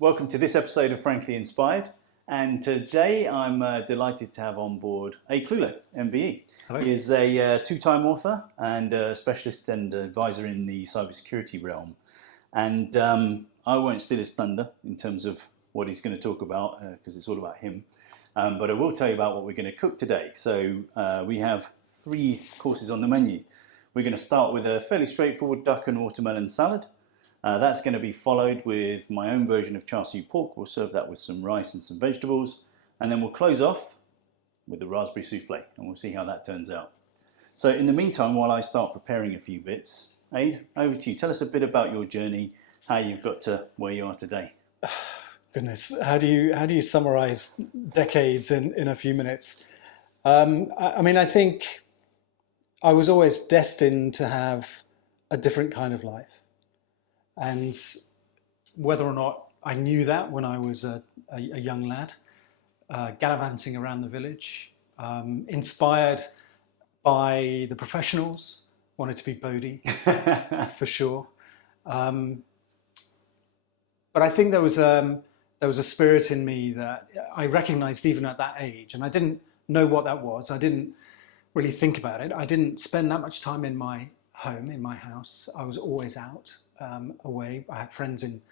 Welcome to this episode of Frankly Inspired, and today I'm delighted to have on board Ade Clewlow MBE. Hello. He is a two-time author and a specialist and advisor in the cybersecurity realm. And I won't steal his thunder in terms of what he's going to talk about because it's all about him. But I will tell you about what we're going to cook today. So we have 3 courses on the menu. We're going to start with a fairly straightforward duck and watermelon salad. That's going to be followed with my own version of char siu pork. We'll serve that with some rice and some vegetables. And then we'll close off with the raspberry soufflé, and we'll see how that turns out. So in the meantime, while I start preparing a few bits, Ade, over to you. Tell us a bit about your journey, how you've got to where you are today. Goodness, how do you summarize decades in a few minutes? I think I was always destined to have a different kind of life. And whether or not I knew that when I was a young lad, gallivanting around the village, inspired by the professionals, wanted to be Bodhi, for sure. But I think there was a spirit in me that I recognized even at that age, and I didn't know what that was. I didn't really think about it. I didn't spend that much time in my home, in my house. I was always out. Away. I had friends in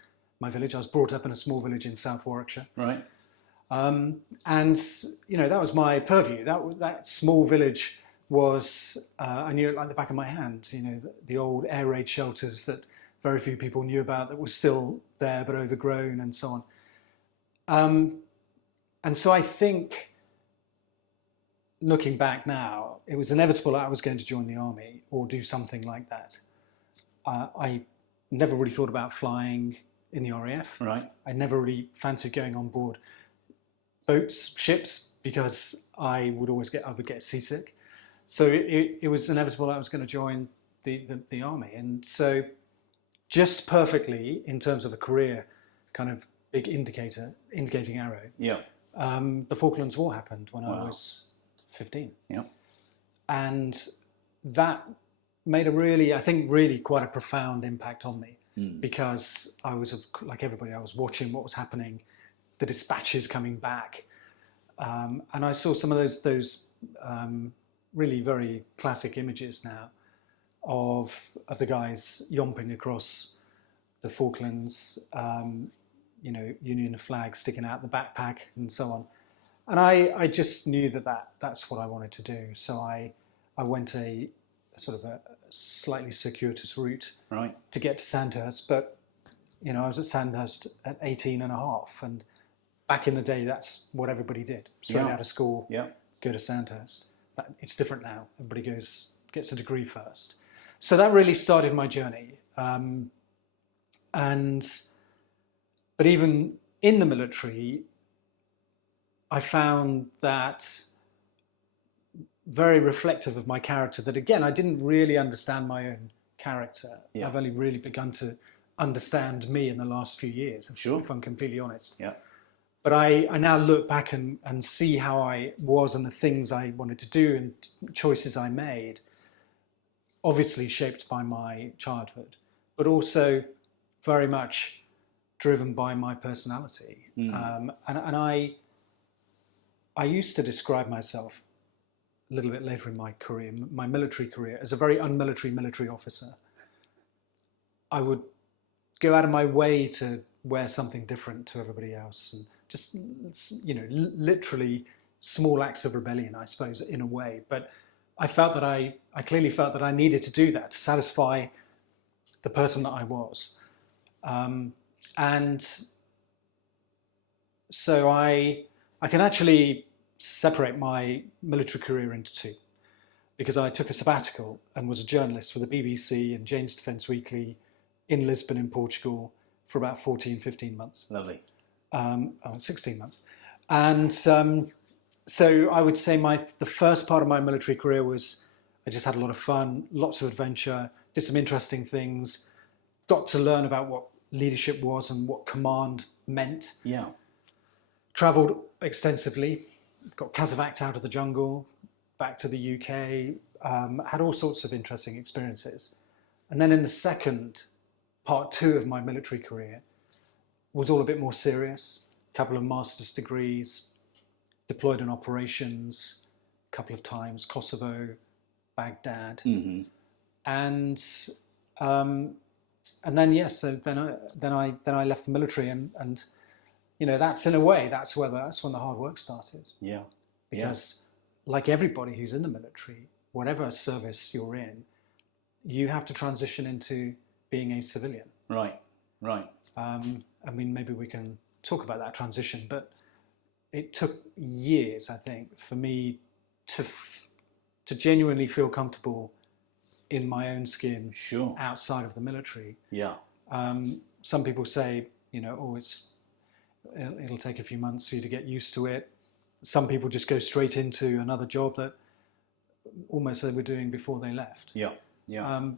my village. I was brought up in a small village in South Warwickshire. Right. And that was my purview. That small village was, I knew it like the back of my hand. The old air raid shelters that very few people knew about, that were still there but overgrown and so on. And so I think, looking back now, it was inevitable I was going to join the army or do something like that. I never really thought about flying in the RAF. Right. I never really fancied going on board boats, ships, because I would get seasick. So it was inevitable I was going to join the army. And so just perfectly, in terms of a career, kind of big indicating arrow, Yeah. the Falklands War happened when Wow. I was 15. Yeah. And that made really quite a profound impact on me, because I was, like everybody, I was watching what was happening, the dispatches coming back, and I saw some of those really very classic images now of the guys yomping across the Falklands, Union flag sticking out the backpack and so on, and I just knew that's what I wanted to do. So I went a sort of a slightly circuitous route, Right. to get to Sandhurst. But, I was at Sandhurst at 18 and a half. And back in the day, that's what everybody did. Straight out of school, go to Sandhurst. It's different now. Everybody gets a degree first. So that really started my journey. But even in the military, I found that very reflective of my character, that again, I didn't really understand my own character. Yeah. I've only really begun to understand me in the last few years, if I'm completely honest. Yeah. But I now look back and see how I was and the things I wanted to do and choices I made, obviously shaped by my childhood, but also very much driven by my personality. And I used to describe myself a little bit later in my career, my military career, as a very unmilitary military officer. I would go out of my way to wear something different to everybody else, and just, literally small acts of rebellion, I suppose, in a way. But I clearly felt that I needed to do that to satisfy the person that I was. And so I can actually separate my military career into 2, because I took a sabbatical and was a journalist with the BBC and Jane's Defence Weekly in Lisbon in Portugal for about 14, 15 months. Lovely. 16 months. And so I would say the first part of my military career was, I just had a lot of fun, lots of adventure, did some interesting things, got to learn about what leadership was and what command meant. Yeah. Travelled extensively, got Kazovac out of the jungle, back to the UK, had all sorts of interesting experiences. And then in the second, part 2 of my military career, was all a bit more serious. A couple of master's degrees, deployed in operations a couple of times, Kosovo, Baghdad, and then yes, so then I left the military, and you know, that's in a way that's when the hard work started. Yeah, because like everybody who's in the military, whatever service you're in, you have to transition into being a civilian. Right. I mean, maybe we can talk about that transition, but it took years, I think, for me to genuinely feel comfortable in my own skin, Sure. outside of the military. Yeah. Some people say, you know, oh, it'll take a few months for you to get used to it. Some people just go straight into another job that almost they were doing before they left. Yeah.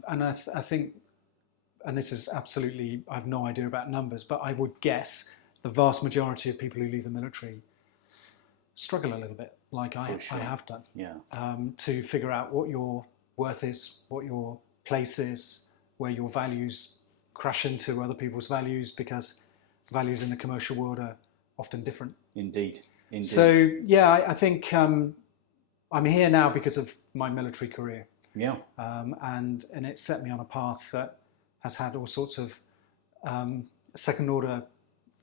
And I think, and this is absolutely, I have no idea about numbers, but I would guess the vast majority of people who leave the military struggle a little bit, like I have done, to figure out what your worth is, what your place is, where your values crash into other people's values, because values in the commercial world are often different. Indeed. So yeah, I think I'm here now because of my military career. Yeah. And it set me on a path that has had all sorts of second order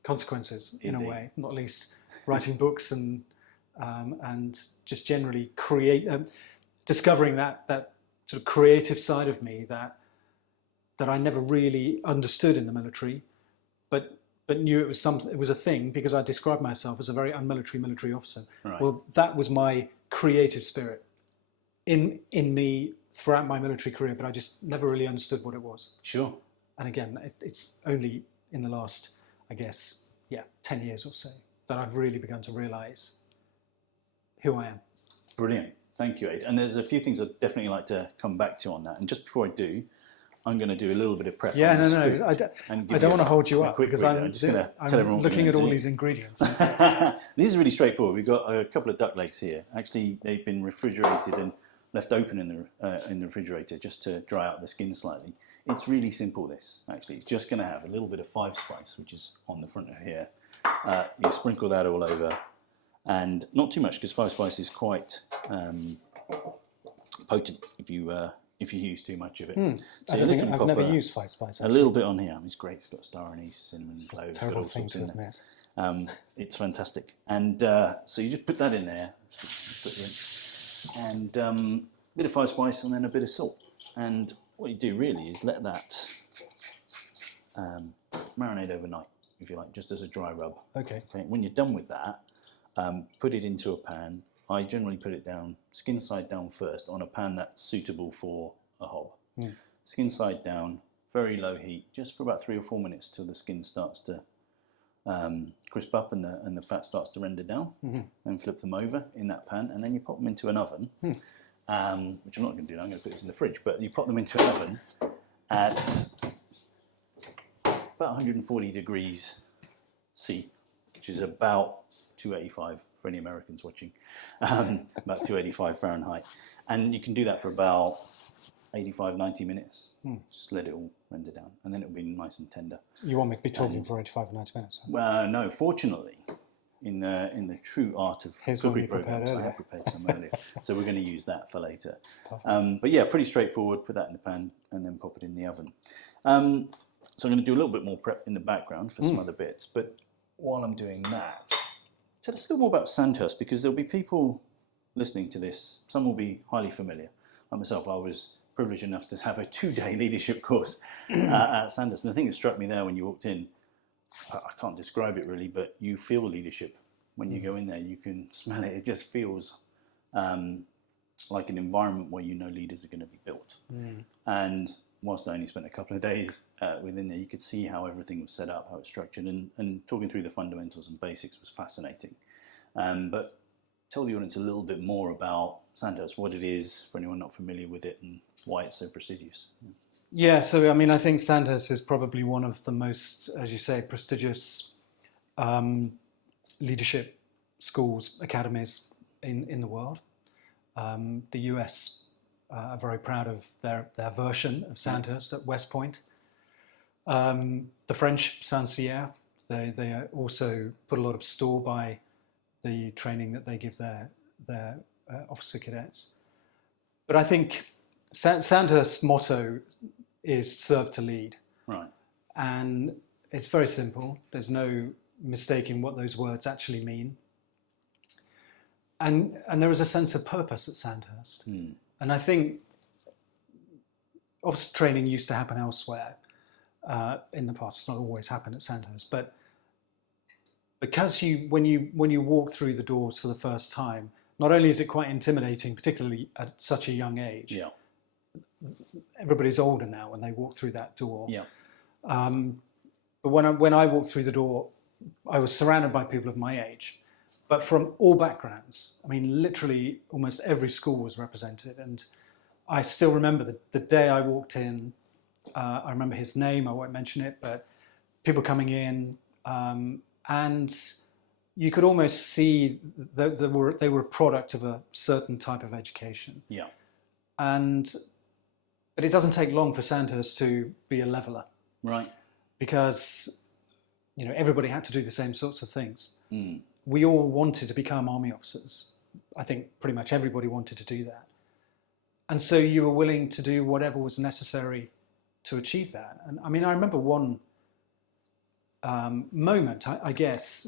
consequences. Indeed. In a way, not least writing books and just generally discovering that sort of creative side of me that I never really understood in the military, but knew it was a thing because I described myself as a very unmilitary military officer. Right. Well, that was my creative spirit in me throughout my military career, but I just never really understood what it was. Sure. And again, it's only in the last, I guess, 10 years or so that I've really begun to realise who I am. Brilliant. Thank you, Ade. And there's a few things I'd definitely like to come back to on that. And just before I do, I'm going to do a little bit of prep. Yeah, on this no. food I don't want to hold you up because I'm just going to tell everyone looking at all do. these ingredients. This is really straightforward. We've got a couple of duck legs here. Actually, they've been refrigerated and left open in the refrigerator just to dry out the skin slightly. It's really simple, this. Actually, it's just going to have a little bit of 5-spice, which is on the front of here. You sprinkle that all over, and not too much because 5-spice is quite potent if you use too much of it. So I've never used 5-spice. A little bit on here. It's great. It's got star anise, cinnamon, cloves. It's a terrible thing to admit. It's fantastic. And so you just put that in there, and a bit of 5-spice and then a bit of salt. And what you do really is let that marinate overnight, if you like, just as a dry rub. Okay. When you're done with that, put it into a pan. I generally put it down, skin side down first, on a pan that's suitable for a hob. Skin side down, very low heat, just for about 3 or 4 minutes till the skin starts to crisp up and the fat starts to render down. Then flip them over in that pan, and then you pop them into an oven, which I'm not going to do now. I'm going to put this in the fridge, but you pop them into an oven at about 140 degrees C, which is about 285 for any Americans watching, about 285 Fahrenheit. And you can do that for about 85, 90 minutes. Just let it all render down, and then it'll be nice and tender. You want me to be talking for 85 or 90 minutes? Well, no, fortunately, in the true art of cookery programs, I have prepared some earlier. So we're going to use that for later. But yeah, pretty straightforward. Put that in the pan and then pop it in the oven. So I'm going to do a little bit more prep in the background for some other bits. But while I'm doing that, tell us a little more about Sandhurst, because there'll be people listening to this. Some will be highly familiar. Like myself, I was privileged enough to have a 2-day leadership course at Sandhurst. And the thing that struck me there when you walked in, I can't describe it really, but you feel leadership. When you go in there, you can smell it. It just feels like an environment where you know leaders are going to be built. And whilst I only spent a couple of days within there, you could see how everything was set up, how it's structured, and talking through the fundamentals and basics was fascinating. But tell the audience a little bit more about Sandhurst, what it is for anyone not familiar with it, and why it's so prestigious. Yeah, so I mean, I think Sandhurst is probably one of the most, as you say, prestigious leadership schools, academies in the world. The US are very proud of their version of Sandhurst at West Point. The French, Saint-Cyr, They also put a lot of store by the training that they give their officer cadets. But I think Sandhurst's motto is "Serve to Lead," Right. and it's very simple. There's no mistaking what those words actually mean. And there is a sense of purpose at Sandhurst. And I think officer training used to happen elsewhere in the past. It's not always happened at Sandhurst, but because when you walk through the doors for the first time, not only is it quite intimidating, particularly at such a young age. Yeah. Everybody's older now when they walk through that door. Yeah. But when I walked through the door, I was surrounded by people of my age, but from all backgrounds. I mean, literally almost every school was represented. And I still remember the day I walked in. I remember his name, I won't mention it, but people coming in, and you could almost see that they were a product of a certain type of education. Yeah. But it doesn't take long for Sandhurst to be a leveller. Right. Because, everybody had to do the same sorts of things. We all wanted to become army officers. I think pretty much everybody wanted to do that. And so you were willing to do whatever was necessary to achieve that. And I mean, I remember one moment, I guess,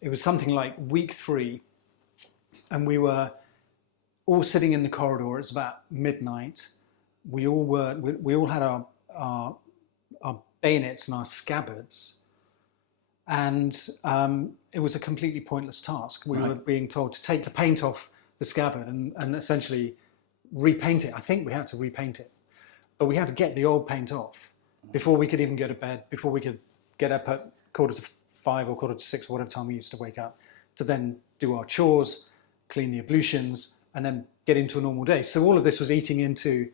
it was something like week 3, and we were all sitting in the corridor. It's about midnight. We all had our bayonets and our scabbards, and it was a completely pointless task. We were being told to take the paint off the scabbard and essentially repaint it. I think we had to repaint it, but we had to get the old paint off before we could even go to bed, before we could get up at 5:45 or 5:45 or whatever time we used to wake up, to then do our chores, clean the ablutions, and then get into a normal day. So all of this was eating into,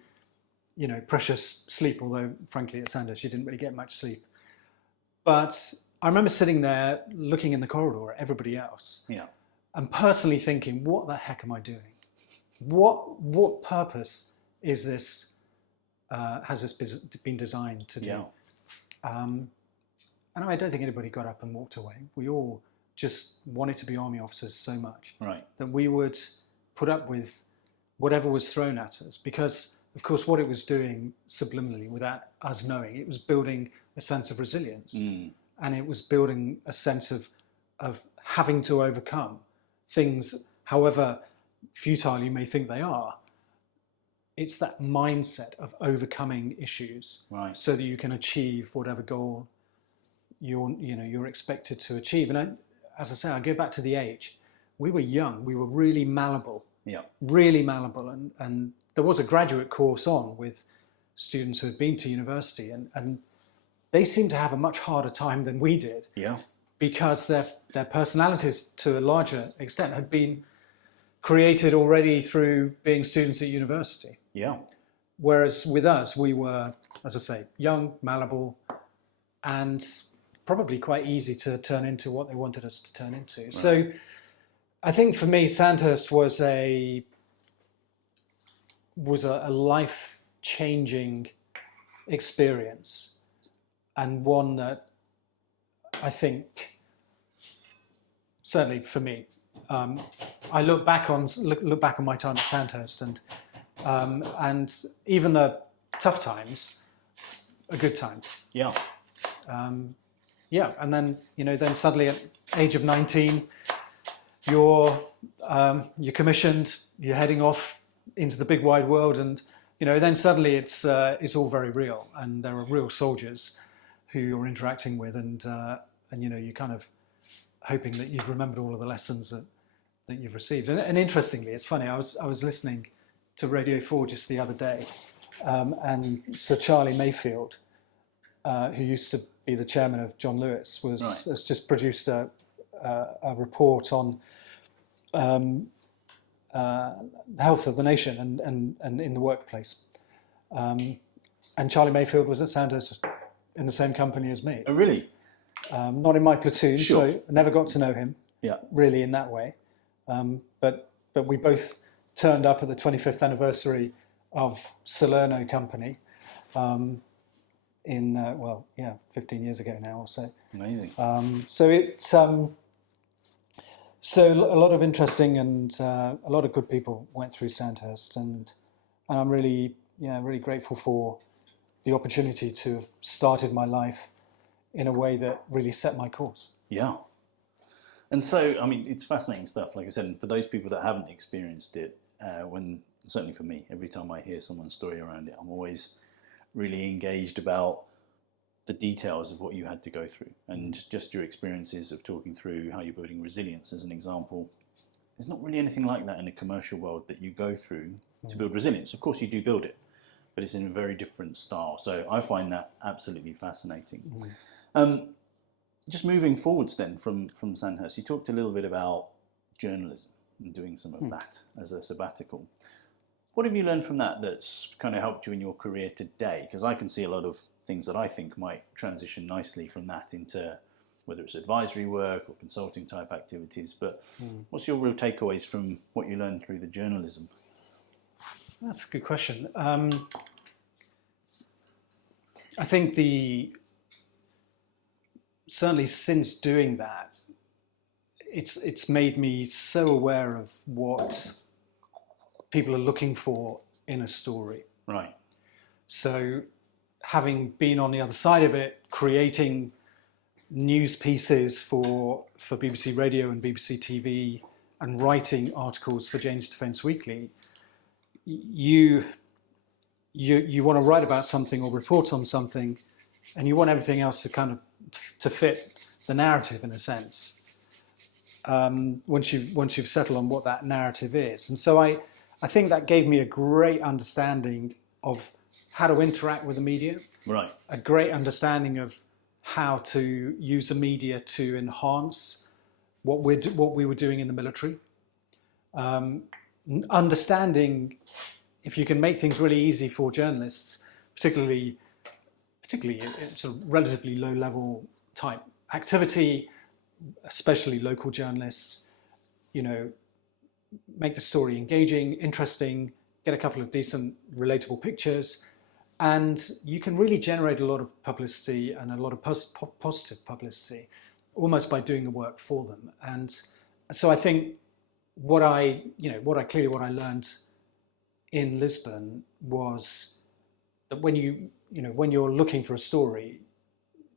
precious sleep, although frankly at Sandhurst you didn't really get much sleep. But I remember sitting there looking in the corridor at everybody else, and personally thinking, what the heck am I doing? What purpose is this? Has this been designed to do? Yeah. And I don't think anybody got up and walked away. We all just wanted to be army officers so much that we would put up with whatever was thrown at us, because, of course, what it was doing subliminally, without us knowing, it was building a sense of resilience, and it was building a sense of having to overcome things, however futile you may think they are. It's that mindset of overcoming issues, so that you can achieve whatever goal you're expected to achieve. And as I say, I go back to the age. We were young. We were really malleable. Really malleable. And there was a graduate course on with students who had been to university, and they seemed to have a much harder time than we did. Because their personalities, to a larger extent, had been created already through being students at university. Whereas with us, we were, as I say, young, malleable, and probably quite easy to turn into what they wanted us to turn into. So I think for me, Sandhurst was a life-changing experience, and one that I think, certainly for me, I look back on my time at Sandhurst, and even the tough times are good times. And then then suddenly at age of 19, you're commissioned, you're heading off into the big wide world, and then suddenly it's all very real, and there are real soldiers who you're interacting with, and you're kind of hoping that you've remembered all of the lessons that you've received. And interestingly, it's funny, I was listening to Radio 4 just the other day, and Sir Charlie Mayfield, who used to be the chairman of John Lewis, has just produced a report on the health of the nation and in the workplace. And Charlie Mayfield was at Sandhurst in the same company as me. Oh, really? Not in my platoon, so I never got to know him really in that way. But we both turned up at the 25th anniversary of Salerno Company. in 15 years ago now or so. Amazing. So a lot of interesting and a lot of good people went through Sandhurst, and I'm really grateful for the opportunity to have started my life in a way that really set my course. Yeah. And so, I mean, it's fascinating stuff. Like I said, and for those people that haven't experienced it, certainly for me, every time I hear someone's story around it, I'm always really engaged about the details of what you had to go through, and just your experiences of talking through how you're building resilience as an example. There's not really anything like that in the commercial world that you go through to build resilience. Of course you do build it, but it's in a very different style. So I find that absolutely fascinating. Just moving forwards then from Sandhurst, you talked a little bit about journalism and doing some of that as a sabbatical. What have you learned from that that's kind of helped you in your career today? Because I can see a lot of things that I think might transition nicely from that into whether it's advisory work or consulting type activities. But what's your real takeaways from what you learned through the journalism? That's a good question. I think certainly since doing that, it's made me so aware of what people are looking for in a story. Right. So having been on the other side of it, creating news pieces for BBC Radio and BBC TV and writing articles for Jane's Defence Weekly, you want to write about something or report on something, and you want everything else to kind of to fit the narrative in a sense. Once you've settled on what that narrative is, and so I think that gave me a great understanding of how to interact with the media. Right. A great understanding of how to use the media to enhance what we were doing in the military. Understanding if you can make things really easy for journalists, particularly sort of relatively low level type activity, especially local journalists, make the story engaging, interesting, get a couple of decent relatable pictures, and you can really generate a lot of publicity and a lot of positive publicity almost by doing the work for them. And so I think what I learned in Lisbon was that when you're looking for a story,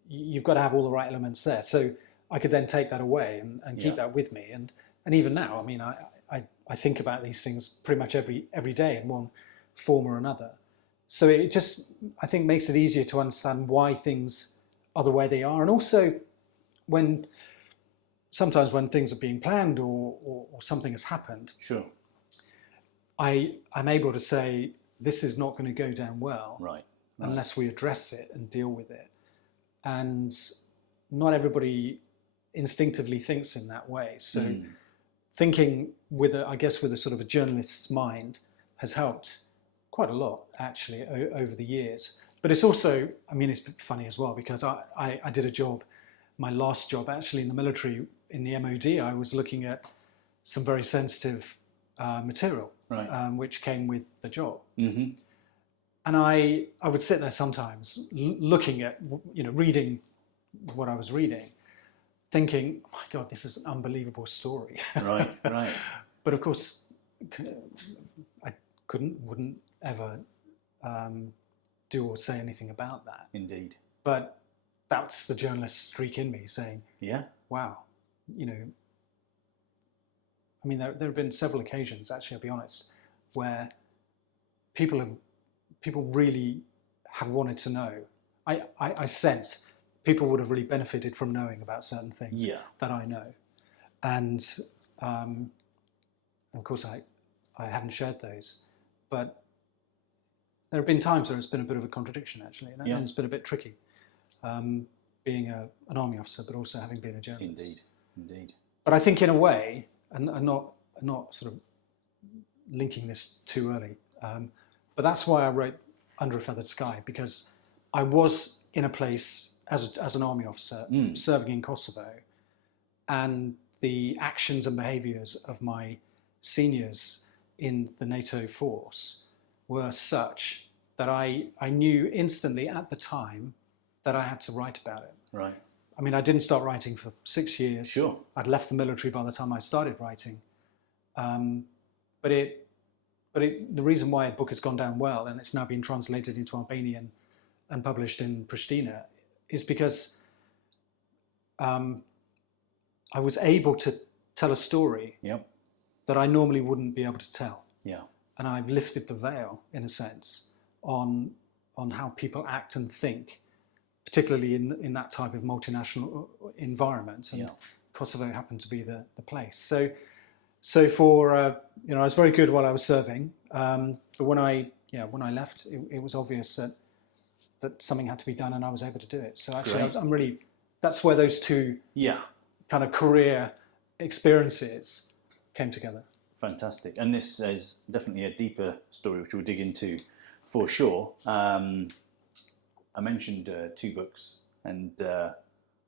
you've got to have all the right elements there. So I could then take that away and keep that with me. And even now, I mean, I think about these things pretty much every day in one form or another. So it just, I think, makes it easier to understand why things are the way they are. And also sometimes when things are being planned or something has happened, Sure. I'm able to say, this is not going to go down well, Right. unless we address it and deal with it. And not everybody instinctively thinks in that way. So thinking with a sort of a journalist's mind has helped quite a lot, actually, over the years. But it's also, I mean, it's funny as well, because I did a job, my last job actually in the military, in the MOD, I was looking at some very sensitive material, Right. Which came with the job. Mm-hmm. And I would sit there sometimes looking at, reading what I was reading, thinking, oh my God, this is an unbelievable story. Right, right. But of course, I wouldn't ever do or say anything about that. Indeed. But that's the journalist streak in me saying, Yeah. wow, I mean, there have been several occasions, actually, I'll be honest, where people really have wanted to know. I sense people would have really benefited from knowing about certain things that I know. And of course, I haven't shared those. But there have been times where it's been a bit of a contradiction, actually, and it's been a bit tricky, being an army officer, but also having been a journalist. Indeed. But I think in a way, and not sort of linking this too early, but that's why I wrote Under a Feathered Sky, because I was in a place as an army officer serving in Kosovo, and the actions and behaviours of my seniors in the NATO force were such that I knew instantly at the time that I had to write about it. Right. I mean, I didn't start writing for 6 years. Sure. I'd left the military by the time I started writing. But the reason why the book has gone down well, and it's now been translated into Albanian and published in Pristina, is because I was able to tell a story Yep. that I normally wouldn't be able to tell. Yeah. And I've lifted the veil, in a sense, on how people act and think, particularly in that type of multinational environment. And Kosovo happened to be the place. So for I was very good while I was serving, but when I left, it was obvious that something had to be done, and I was able to do it. So actually, I'm really, that's where those two kind of career experiences came together. Fantastic. And this is definitely a deeper story, which we'll dig into for sure. I mentioned 2 books, and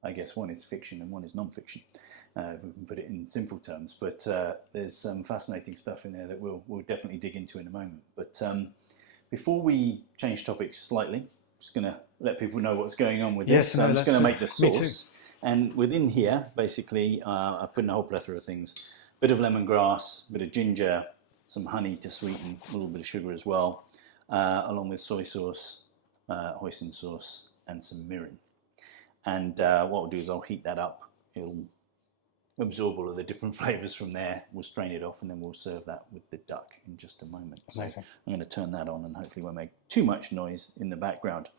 I guess one is fiction and one is non-fiction, if we can put it in simple terms. But there's some fascinating stuff in there that we'll definitely dig into in a moment. But before we change topics slightly, I'm just going to let people know what's going on with this. So I'm just going to make the sauce. And within here, basically, I put in a whole plethora of things. Bit of lemongrass, bit of ginger, some honey to sweeten, a little bit of sugar as well, along with soy sauce, hoisin sauce, and some mirin. And what we'll do is I'll heat that up. It'll absorb all of the different flavours from there. We'll strain it off, and then we'll serve that with the duck in just a moment. Amazing. So I'm going to turn that on, and hopefully won't make too much noise in the background.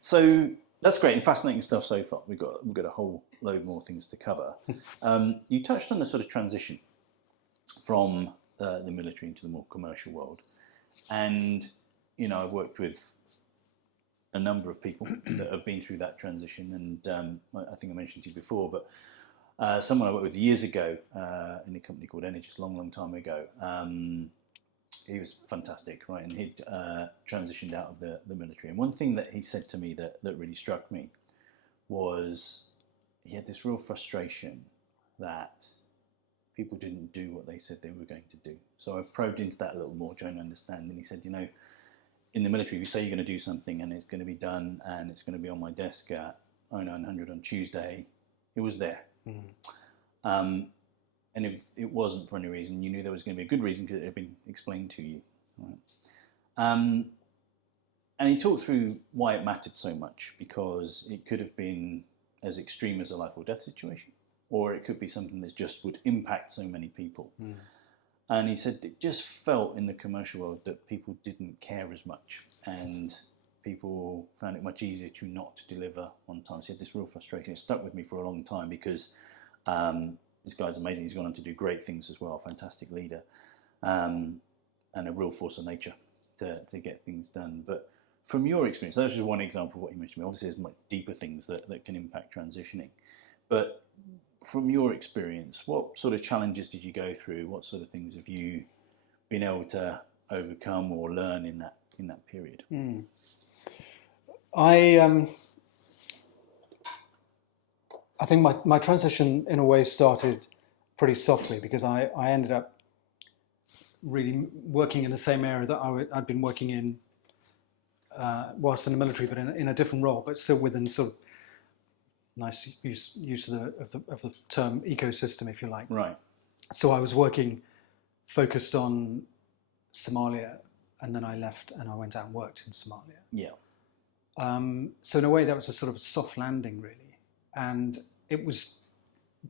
So that's great and fascinating stuff so far. We've got a whole load more things to cover. You touched on the sort of transition from the military into the more commercial world, and I've worked with a number of people that have been through that transition, and I think I mentioned to you before, but someone I worked with years ago in a company called Energis, long time ago. He was fantastic, right? And he'd transitioned out of the military. And one thing that he said to me that really struck me was he had this real frustration that people didn't do what they said they were going to do. So I probed into that a little more, trying to understand. And he said, in the military, you say you're going to do something and it's going to be done and it's going to be on my desk at 0900 on Tuesday. It was there. And if it wasn't for any reason, you knew there was going to be a good reason because it had been explained to you. Right? And he talked through why it mattered so much, because it could have been as extreme as a life or death situation, or it could be something that just would impact so many people. And he said it just felt in the commercial world that people didn't care as much, and people found it much easier to not deliver on time. So he had this real frustration. It stuck with me for a long time because this guy's amazing. He's gone on to do great things as well, fantastic leader, and a real force of nature to get things done. But from your experience, that's just one example of what you mentioned. Obviously, there's much deeper things that can impact transitioning. But from your experience, what sort of challenges did you go through? What sort of things have you been able to overcome or learn in that period? I think my transition in a way started pretty softly, because I ended up really working in the same area that I'd been working in whilst in the military, but in a different role, but still within sort of nice use of the term ecosystem, if you like. Right. So I was working focused on Somalia, and then I left and I went out and worked in Somalia. Yeah. So in a way, that was a sort of soft landing, really. And it was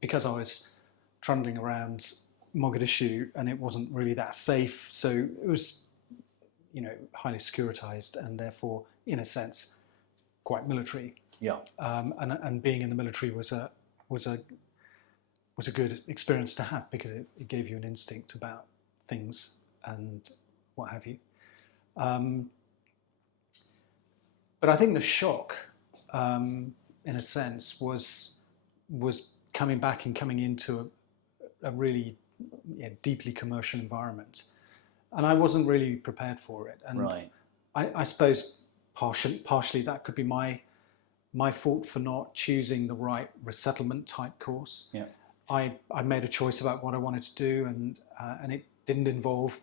because I was trundling around Mogadishu and it wasn't really that safe. So it was, highly securitized and therefore, in a sense, quite military. Yeah. And being in the military was a good experience to have, because it gave you an instinct about things and what have you. But I think the shock, in a sense, was coming back and coming into a really deeply commercial environment, and I wasn't really prepared for it. And right. I suppose partially that could be my fault for not choosing the right resettlement type course. Yeah. I made a choice about what I wanted to do, and it didn't involve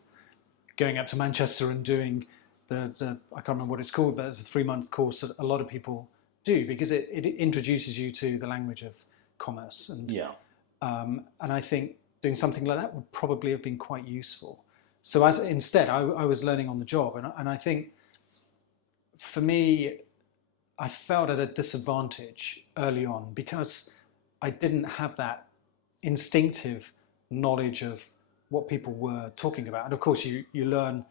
going up to Manchester and doing the I can't remember what it's called, but it's a 3-month course that a lot of people do, because it introduces you to the language of commerce, and Yeah. and I think doing something like that would probably have been quite useful. So instead, I was learning on the job, and I think for me, I felt at a disadvantage early on because I didn't have that instinctive knowledge of what people were talking about. And of course, you learn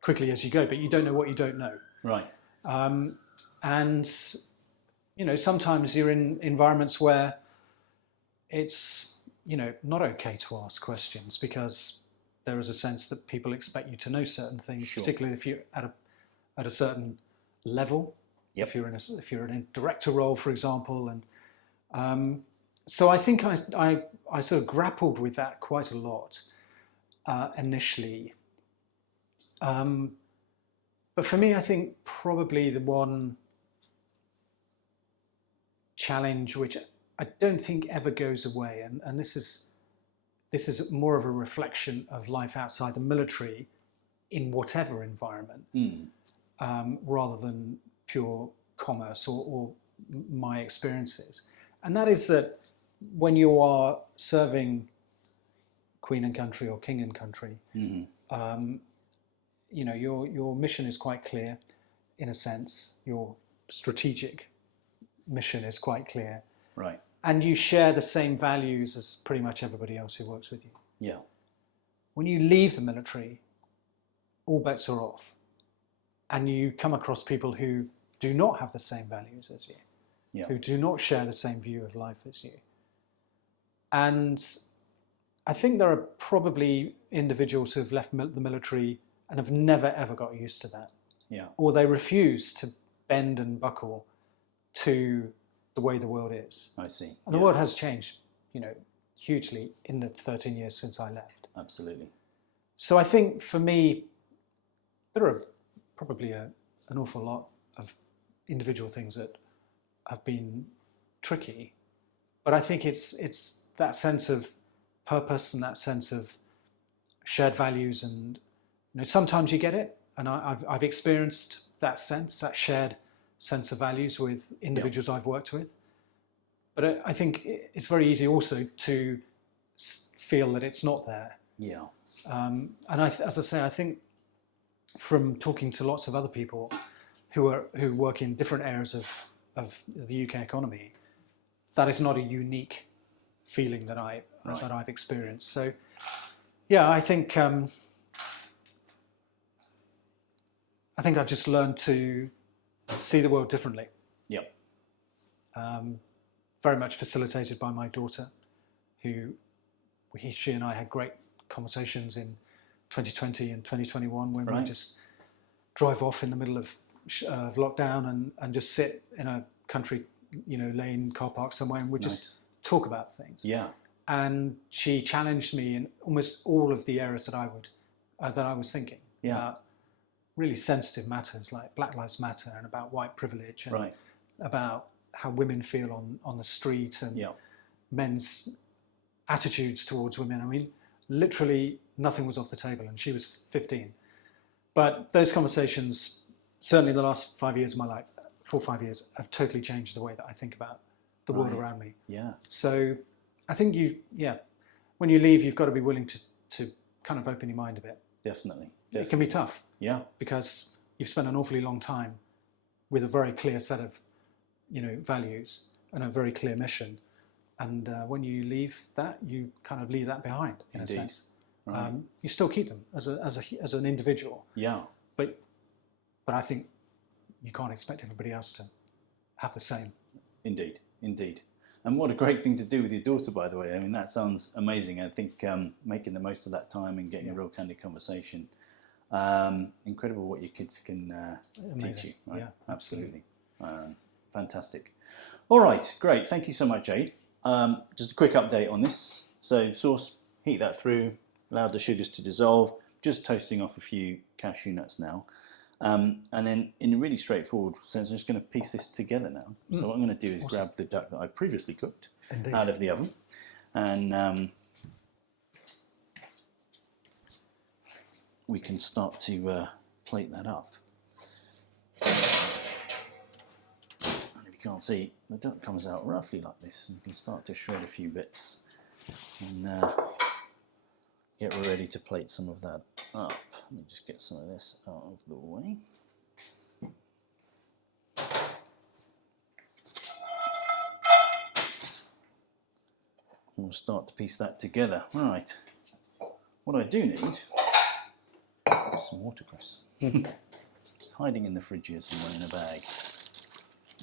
quickly as you go, but you don't know what you don't know. Right. And, you know, sometimes you're in environments where it's, you know, not okay to ask questions because there is a sense that people expect you to know certain things, Sure. particularly if you're at a certain level. Yep. If you're in a director role, for example, and so I think I sort of grappled with that quite a lot initially. But for me, I think probably the one challenge which I don't think ever goes away, and this is more of a reflection of life outside the military in whatever environment, rather than pure commerce or my experiences. And that is that when you are serving Queen and country or King and country, you know, your mission is quite clear, in a sense. Your strategic mission is quite clear. Right. And you share the same values as pretty much everybody else who works with you. Yeah. When you leave the military, all bets are off. And you come across people who do not have the same values as you, Yeah. who do not share the same view of life as you. And I think there are probably individuals who have left the military and have never, ever got used to that. Yeah. Or they refuse to bend and buckle to the way the world is. I see. And the world has changed, you know, hugely in the 13 years since I left. Absolutely. So I think for me, there are probably an awful lot of individual things that have been tricky, but I think it's that sense of purpose and that sense of shared values, and you know, sometimes you get it, and I've experienced that sense, that shared sense of values with individuals I've worked with. But I think it's very easy also to feel that it's not there. Yeah. And as I say, I think from talking to lots of other people who work in different areas of the UK economy, that is not a unique feeling that I've experienced. So, yeah, I think I've just learned to see the world differently. Yep. Very much facilitated by my daughter, she and I had great conversations in 2020 and 2021 when we just drive off in the middle of lockdown and just sit in a country, you know, lane car park somewhere, and we just talk about things. Yeah. And she challenged me in almost all of the areas that I was thinking about really sensitive matters like Black Lives Matter and about white privilege and about how women feel on the street and men's attitudes towards women. I mean, literally nothing was off the table, and she was 15. But those conversations, certainly the last 5 years of my life, 4 or 5 years, have totally changed the way that I think about the world around me. Yeah. So I think when you leave, you've got to be willing to kind of open your mind a bit. Definitely. It can be tough. Yeah. Because you've spent an awfully long time with a very clear set of, you know, values and a very clear mission. And when you leave that, you kind of leave that behind in a sense. Right. You still keep them as an individual. Yeah. But I think you can't expect everybody else to have the same. Indeed. And what a great thing to do with your daughter, by the way. I mean, that sounds amazing. I think making the most of that time and getting a real candid conversation. Incredible what your kids can teach you. Right? Yeah, absolutely. Fantastic. All right, great. Thank you so much, Ade. Just a quick update on this. So sauce, heat that through, allow the sugars to dissolve, just toasting off a few cashew nuts now. And then in a really straightforward sense, I'm just going to piece this together now. So what I'm going to do is grab the duck that I previously cooked out of the oven, and we can start to plate that up. And if you can't see, the duck comes out roughly like this, and you can start to shred a few bits and get ready to plate some of that up. Let me just get some of this out of the way. And we'll start to piece that together. Right, what I do need is some watercress. Just hiding in the fridge here somewhere in a bag.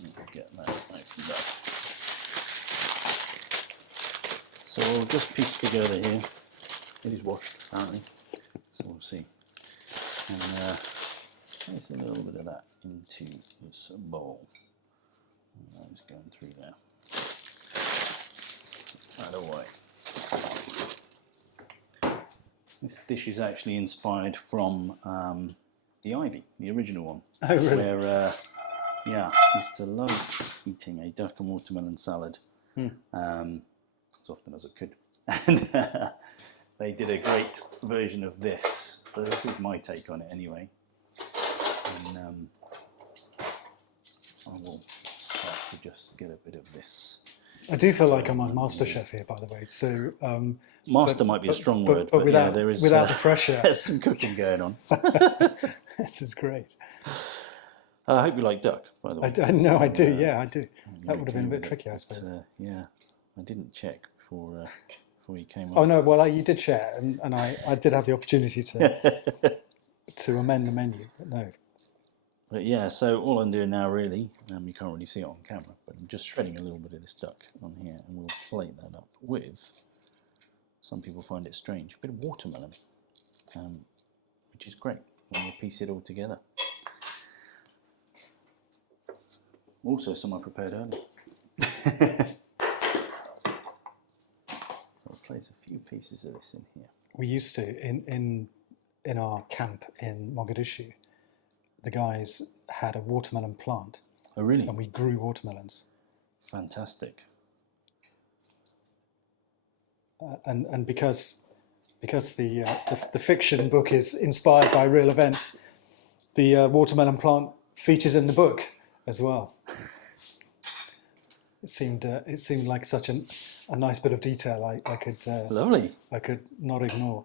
Let's get that opened up. So we'll just piece together here. It is washed apparently, so we'll see. And place a little bit of that into this bowl. And that's going through there. That away. This dish is actually inspired from the Ivy, the original one. Oh, really? Where, yeah, I used to love eating a duck and watermelon salad as often as I could. And they did a great version of this. So this is my take on it anyway. And I will start to just get a bit of this. I do feel like I'm on MasterChef here, by the way. So Master might be a strong word, but without, yeah, there is without the pressure. There's some cooking going on. This is great. I hope you like duck, by the way. No, I do. Yeah, I do. That would have been a bit tricky, I suppose. Yeah, I didn't check before you came on. Oh no, well you did share, and I did have the opportunity to amend the menu, but no. But yeah, so all I'm doing now really, you can't really see it on camera, but I'm just shredding a little bit of this duck on here, and we'll plate that up with, some people find it strange, a bit of watermelon, which is great when you piece it all together. Also some I prepared earlier. So I'll place a few pieces of this in here. We used to, in our camp in Mogadishu, the guys had a watermelon plant. Oh really? And we grew watermelons. Fantastic. And because the fiction book is inspired by real events, the watermelon plant features in the book as well. It seemed like such a nice bit of detail I could Lovely. I could not ignore.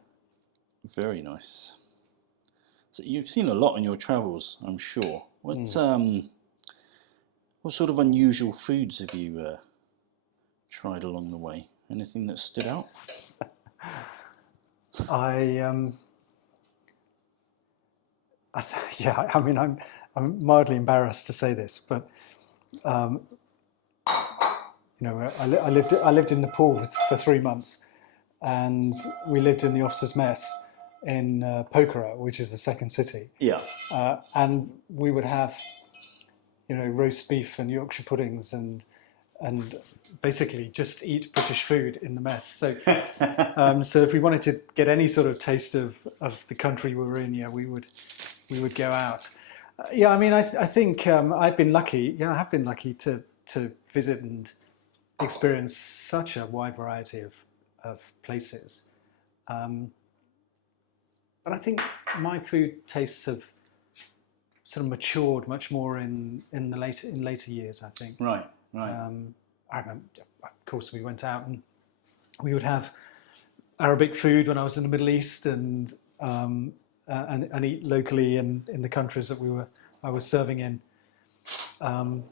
Very nice. So you've seen a lot in your travels, I'm sure. What sort of unusual foods have you tried along the way? Anything that stood out? Yeah, I mean, I'm mildly embarrassed to say this, but you know, I lived in Nepal for 3 months, and we lived in the officers' mess in Pokhara, which is the second city. Yeah. And we would have, you know, roast beef and Yorkshire puddings and basically just eat British food in the mess. So, so if we wanted to get any sort of taste of the country we were in, yeah, we would go out. Yeah, I mean, I think I've been lucky. Yeah, I have been lucky to visit and experience such a wide variety of places. But I think my food tastes have sort of matured much more in later years, I think. Right. I remember, of course, we went out and we would have Arabic food when I was in the Middle East, and eat locally in the countries that I was serving in. But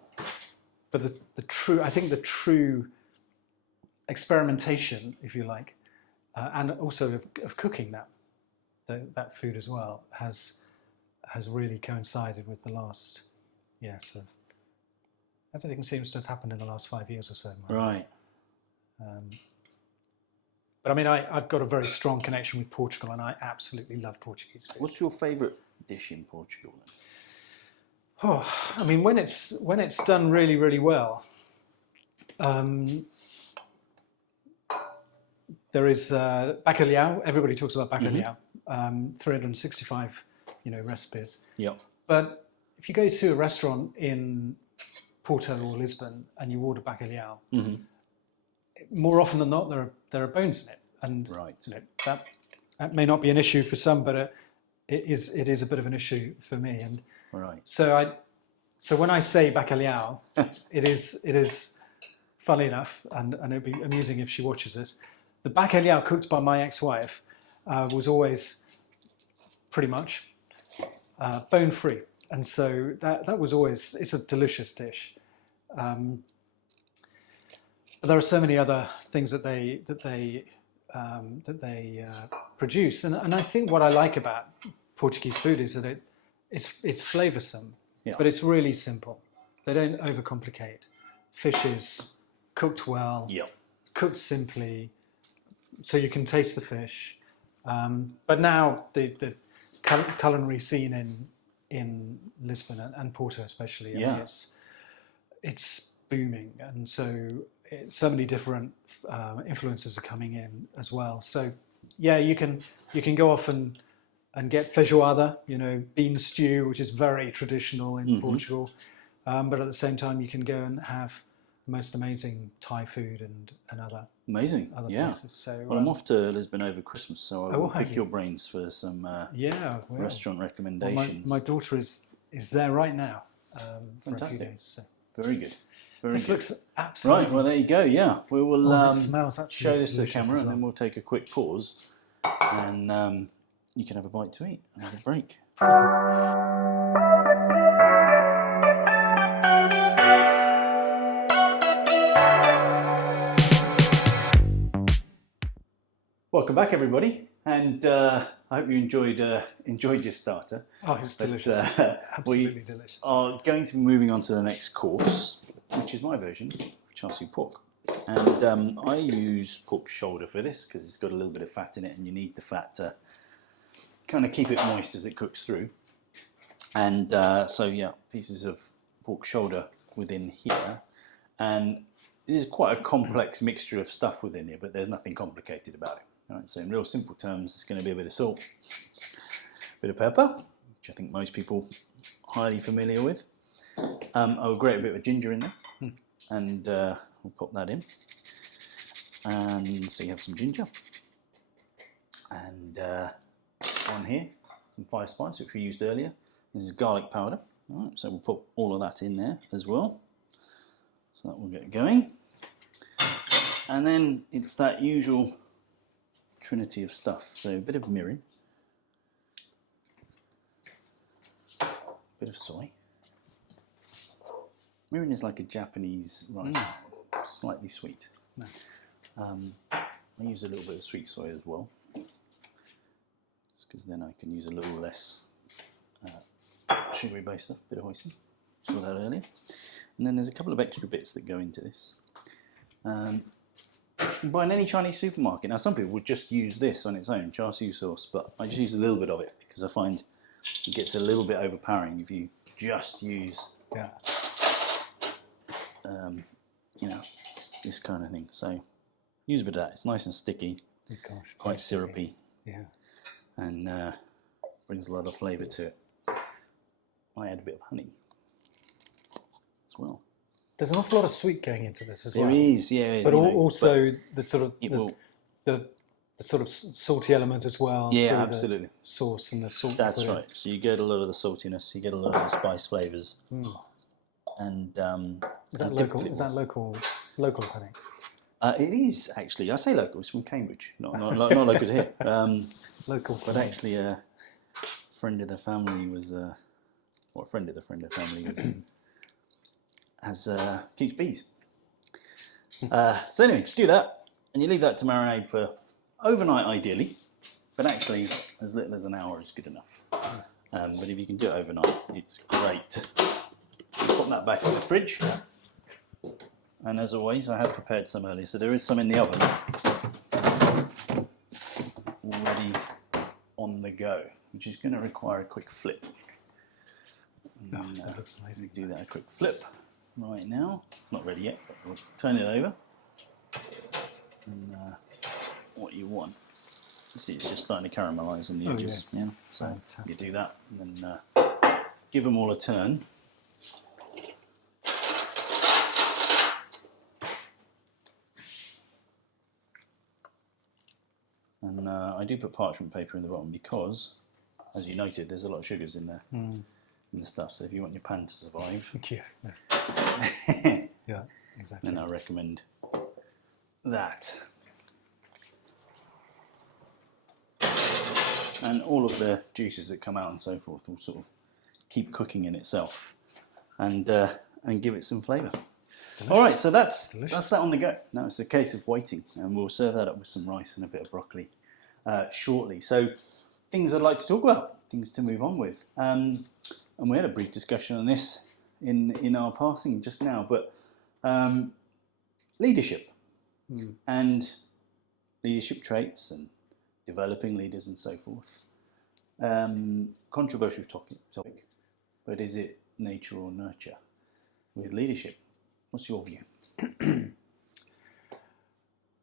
the true experimentation, if you like, and also of cooking that food as well has really coincided with the last, so everything seems to have happened in the last 5 years or so. Right. But I mean, I've got a very strong connection with Portugal, and I absolutely love Portuguese food. What's your favourite dish in Portugal then? Oh, I mean, when it's done really, really well, there is bacalhau. Everybody talks about bacalhau. 365, recipes. Yeah. But if you go to a restaurant in Porto or Lisbon and you order bacalhau, more often than not there are bones in it, and right. That may not be an issue for some, but it is a bit of an issue for me. And right. so So when I say bacalhau, it is funny enough, and it'd be amusing if she watches this. The bacalhau cooked by my ex-wife was always pretty much bone-free, and so that was always, it's a delicious dish. But there are so many other things that they produce, and I think what I like about Portuguese food is that it's flavoursome, but it's really simple. They don't overcomplicate. Fish is cooked well, cooked simply, so you can taste the fish. But now the culinary scene in Lisbon and Porto especially, I mean, it's booming, and so many different influences are coming in as well. So yeah, you can go off and get feijoada, bean stew, which is very traditional in Portugal. But at the same time, you can go and have the most amazing Thai food and other places. So, well, I'm off to Lisbon over Christmas, so I will pick your brains for some restaurant recommendations. Well, my daughter is there right now for a few days. So. Very good. This looks absolutely... Right, well, there you go, yeah. We will show this to the camera and then we'll take a quick pause and you can have a bite to eat and have a break. Welcome back, everybody, and I hope you enjoyed your starter. Oh, it's delicious. Absolutely delicious. We are going to be moving on to the next course, which is my version of char siu pork. And I use pork shoulder for this because it's got a little bit of fat in it, and you need the fat to kind of keep it moist as it cooks through. And so, yeah, pieces of pork shoulder within here. And this is quite a complex mixture of stuff within here, but there's nothing complicated about it. All right, so in real simple terms, it's going to be a bit of salt, a bit of pepper, which I think most people are highly familiar with. I'll grate a bit of ginger in there, and we'll pop that in. And so you have some ginger. And on here, some five spice, which we used earlier. This is garlic powder. All right, so we'll put all of that in there as well. So that will get going. And then it's that usual trinity of stuff. So a bit of mirin, a bit of soy. Mirin is like a Japanese rice, slightly sweet. Nice. I use a little bit of sweet soy as well, just because then I can use a little less sugary based stuff, a bit of hoisin. Saw that earlier. And then there's a couple of extra bits that go into this. Which you can buy in any Chinese supermarket. Now some people would just use this on its own, char siu sauce, but I just use a little bit of it because I find it gets a little bit overpowering if you just use this kind of thing. So use a bit of that. It's nice and sticky, quite syrupy, and brings a lot of flavour to it. I add a bit of honey as well. There's an awful lot of sweet going into this as well. There is, yeah. But also the sort of the sort of salty element as well. Yeah, absolutely. The sauce and the salt. That's right. So you get a lot of the saltiness, you get a lot of the spice flavours, and is that local? Is that local honey? It is actually. I say local. It's from Cambridge, not local to here. Local, but actually, a friend of the family was, or a friend of the family was. Keeps bees. So anyway, do that, and you leave that to marinate for overnight ideally, but actually as little as an hour is good enough. But if you can do it overnight, it's great. Put that back in the fridge, and as always I have prepared some earlier, so there is some in the oven already on the go, which is going to require a quick flip. And that looks amazing. Do that a quick flip. Right now, it's not ready yet, but we'll turn it over. And what you want, you see it's just starting to caramelise in the edges. Yes. Yeah, so fantastic. you do that, and then give them all a turn. And I do put parchment paper in the bottom because, as you noted, there's a lot of sugars in there. and stuff. So if you want your pan to survive, Yeah, yeah, exactly. then I recommend that. And all of the juices that come out and so forth will sort of keep cooking in itself, and give it some flavour. All right, so that's that on the go. Now it's a case of waiting, and we'll serve that up with some rice and a bit of broccoli shortly. So things I'd like to talk about, things to move on with, and we had a brief discussion on this in our passing just now, but leadership and leadership traits and developing leaders and so forth. Controversial topic, but is it nature or nurture with leadership? What's your view?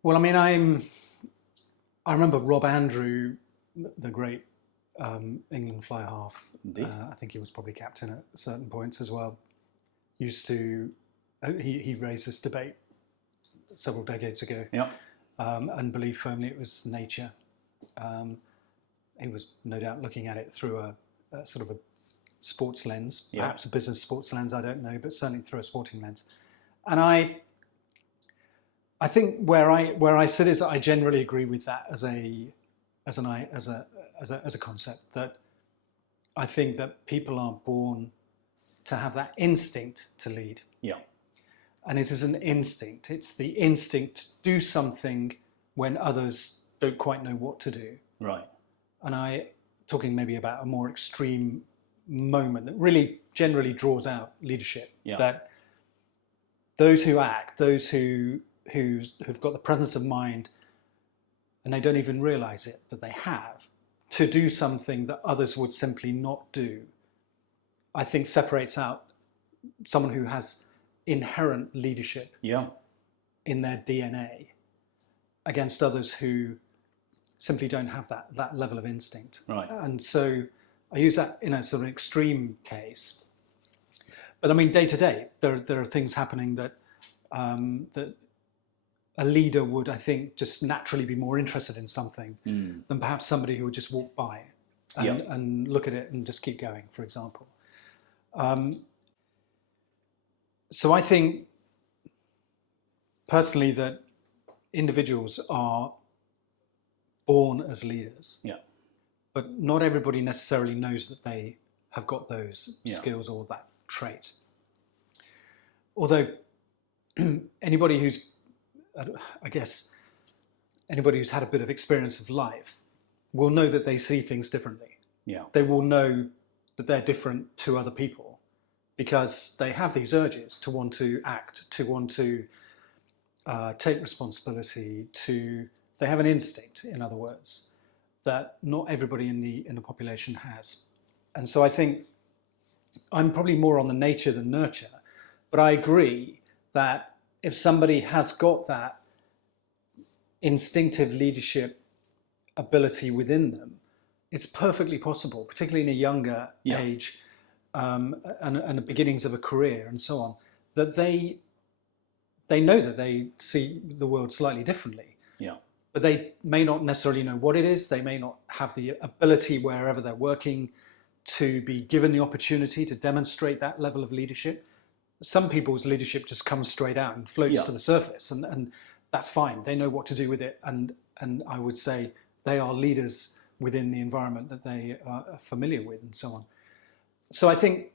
Well, I mean, I remember Rob Andrew, the great England fly half. I think he was probably captain at certain points as well. Used to, he raised this debate several decades ago, and believed firmly it was nature. He was no doubt looking at it through a sort of a sports lens, perhaps a business sports lens, I don't know, but certainly through a sporting lens. And I think where I sit is I generally agree with that as a concept, that I think that people are born to have that instinct to lead. Yeah. And it is an instinct. It's the instinct to do something when others don't quite know what to do. Right. And talking maybe about a more extreme moment that really generally draws out leadership. Yeah. That those who act, those who've got the presence of mind, and they don't even realise it, that they have, to do something that others would simply not do, I think separates out someone who has inherent leadership in their DNA against others who simply don't have that level of instinct. Right. And so I use that in a sort of extreme case. But I mean, day to day, there are things happening that that a leader would, I think, just naturally be more interested in something than perhaps somebody who would just walk by and look at it and just keep going, for example. So I think personally that individuals are born as leaders, but not everybody necessarily knows that they have got those skills or that trait. Although anybody who's had a bit of experience of life will know that they see things differently. Yeah. They will know that they're different to other people because they have these urges to want to act, to want to take responsibility, they have an instinct, in other words, that not everybody in the population has. And so I think I'm probably more on the nature than nurture, but I agree that if somebody has got that instinctive leadership ability within them, it's perfectly possible, particularly in a younger age and the beginnings of a career and so on, that they know that they see the world slightly differently. Yeah. But they may not necessarily know what it is. They may not have the ability wherever they're working to be given the opportunity to demonstrate that level of leadership. Some people's leadership just comes straight out and floats to the surface, and that's fine. They know what to do with it, and I would say they are leaders within the environment that they are familiar with and so on. So I think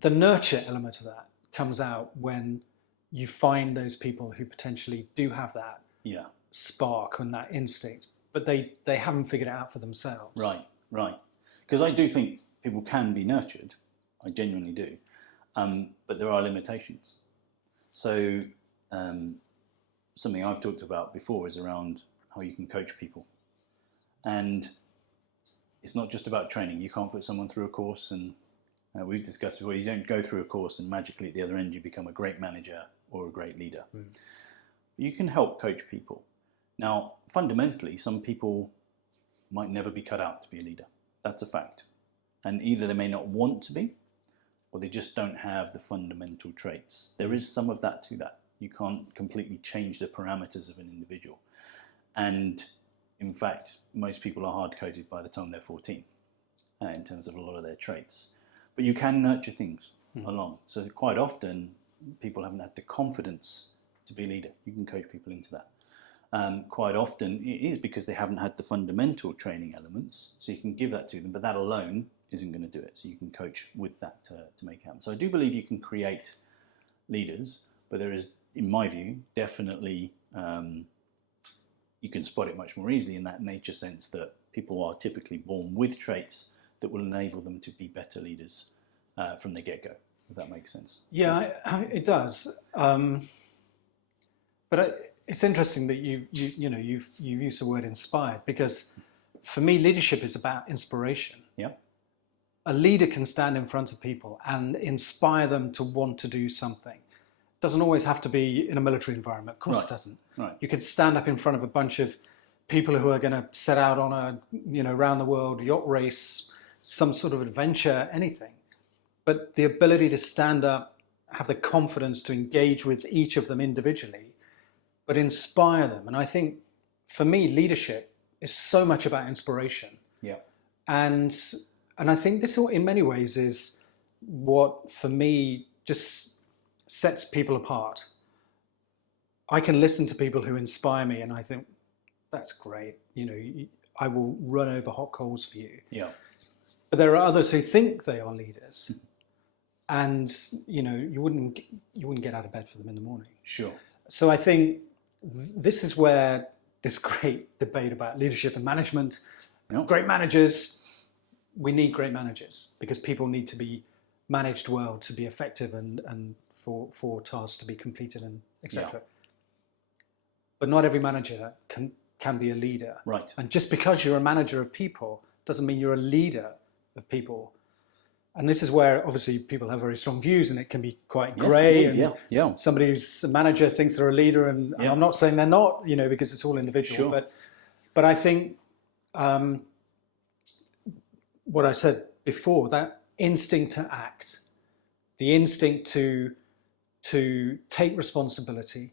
the nurture element of that comes out when you find those people who potentially do have that spark and that instinct, but they haven't figured it out for themselves. Right. Because I do think people can be nurtured. I genuinely do. But there are limitations. So something I've talked about before is around how you can coach people. And it's not just about training. You can't put someone through a course, and we've discussed before, you don't go through a course and magically at the other end you become a great manager or a great leader. You can help coach people. Now, fundamentally, some people might never be cut out to be a leader. That's a fact. And either they may not want to be, or they just don't have the fundamental traits. There is some of that to that. You can't completely change the parameters of an individual. And in fact, most people are hard-coded by the time they're 14 in terms of a lot of their traits. But you can nurture things along. So quite often, people haven't had the confidence to be a leader. You can coach people into that. Quite often, it is because they haven't had the fundamental training elements. So you can give that to them, but that alone isn't going to do it. So you can coach with that to make it happen. So I do believe you can create leaders, but there is, in my view, definitely you can spot it much more easily in that nature sense that people are typically born with traits that will enable them to be better leaders from the get-go, if that makes sense. Yeah, it does. But it's interesting that you use the word inspired, because for me, leadership is about inspiration. Yeah. A leader can stand in front of people and inspire them to want to do something. It doesn't always have to be in a military environment. Of course it doesn't. Right. You could stand up in front of a bunch of people who are going to set out on a, round the world yacht race, some sort of adventure, anything. But the ability to stand up, have the confidence to engage with each of them individually, but inspire them. And I think, for me, leadership is so much about inspiration. Yeah. And I think this, in many ways, is what, for me, just sets people apart. I can listen to people who inspire me, and I think, that's great. I will run over hot coals for you. Yeah. But there are others who think they are leaders, and you wouldn't get out of bed for them in the morning. Sure. So I think this is where this great debate about leadership and management, great managers, we need great managers, because people need to be managed well to be effective and for tasks to be completed, and etc. Yeah. But not every manager can be a leader. Right. And just because you're a manager of people doesn't mean you're a leader of people. And this is where, obviously, people have very strong views, and it can be quite grey. Yes, yeah. Somebody who's a manager thinks they're a leader, and I'm not saying they're not, because it's all individual. Sure. But I think what I said before, that instinct to act, the instinct to take responsibility,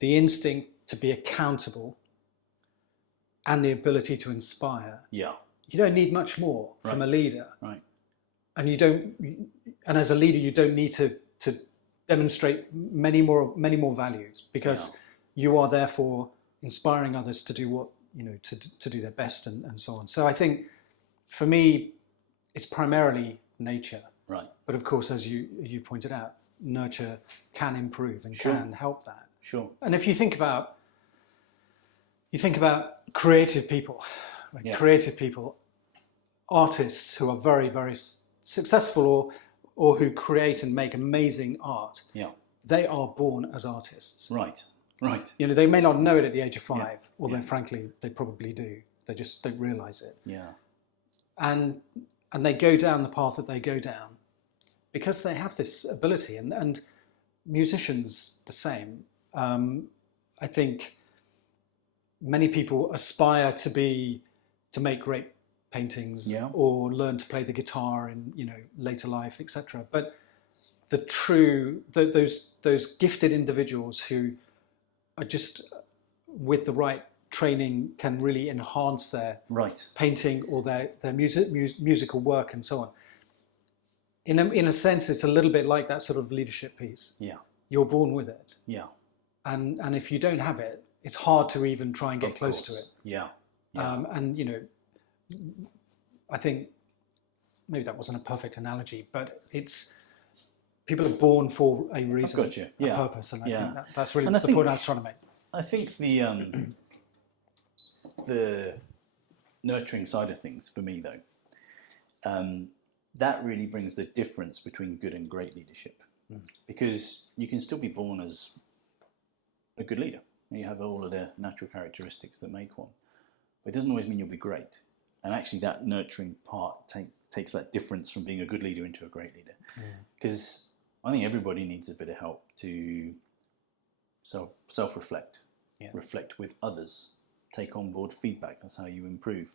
the instinct to be accountable, and the ability to inspire. Yeah. You don't need much more from a leader. Right. And and as a leader, you don't need to demonstrate many more values, because you are therefore inspiring others to do what, to do their best, and so on. So I think, for me, it's primarily nature. Right. But of course, as you pointed out, nurture can improve and can help that. Sure. And if you think about creative people, creative people, artists who are very, very successful, or who create and make amazing art, they are born as artists. Right. Right. They may not know it at the age of 5, although frankly they probably do. They just don't realise it. Yeah. And they go down the path that they go down because they have this ability, and musicians the same. I think many people aspire to make great paintings, or learn to play the guitar in later life, etc. But those gifted individuals who are just, with the right training, can really enhance their painting or their musical work and so on. In a sense, it's a little bit like that sort of leadership piece. Yeah, you're born with it. Yeah, and if you don't have it, it's hard to even try and get close to it. Yeah. And I think maybe that wasn't a perfect analogy, but people are born for a reason, a purpose, and I think that's really the point I was trying to make. I think the nurturing side of things, for me though, that really brings the difference between good and great leadership, because you can still be born as a good leader. You have all of the natural characteristics that make one, but it doesn't always mean you'll be great. And actually, that nurturing part takes that difference from being a good leader into a great leader. Because I think everybody needs a bit of help to self-reflect, reflect with others, take on board feedback. That's how you improve,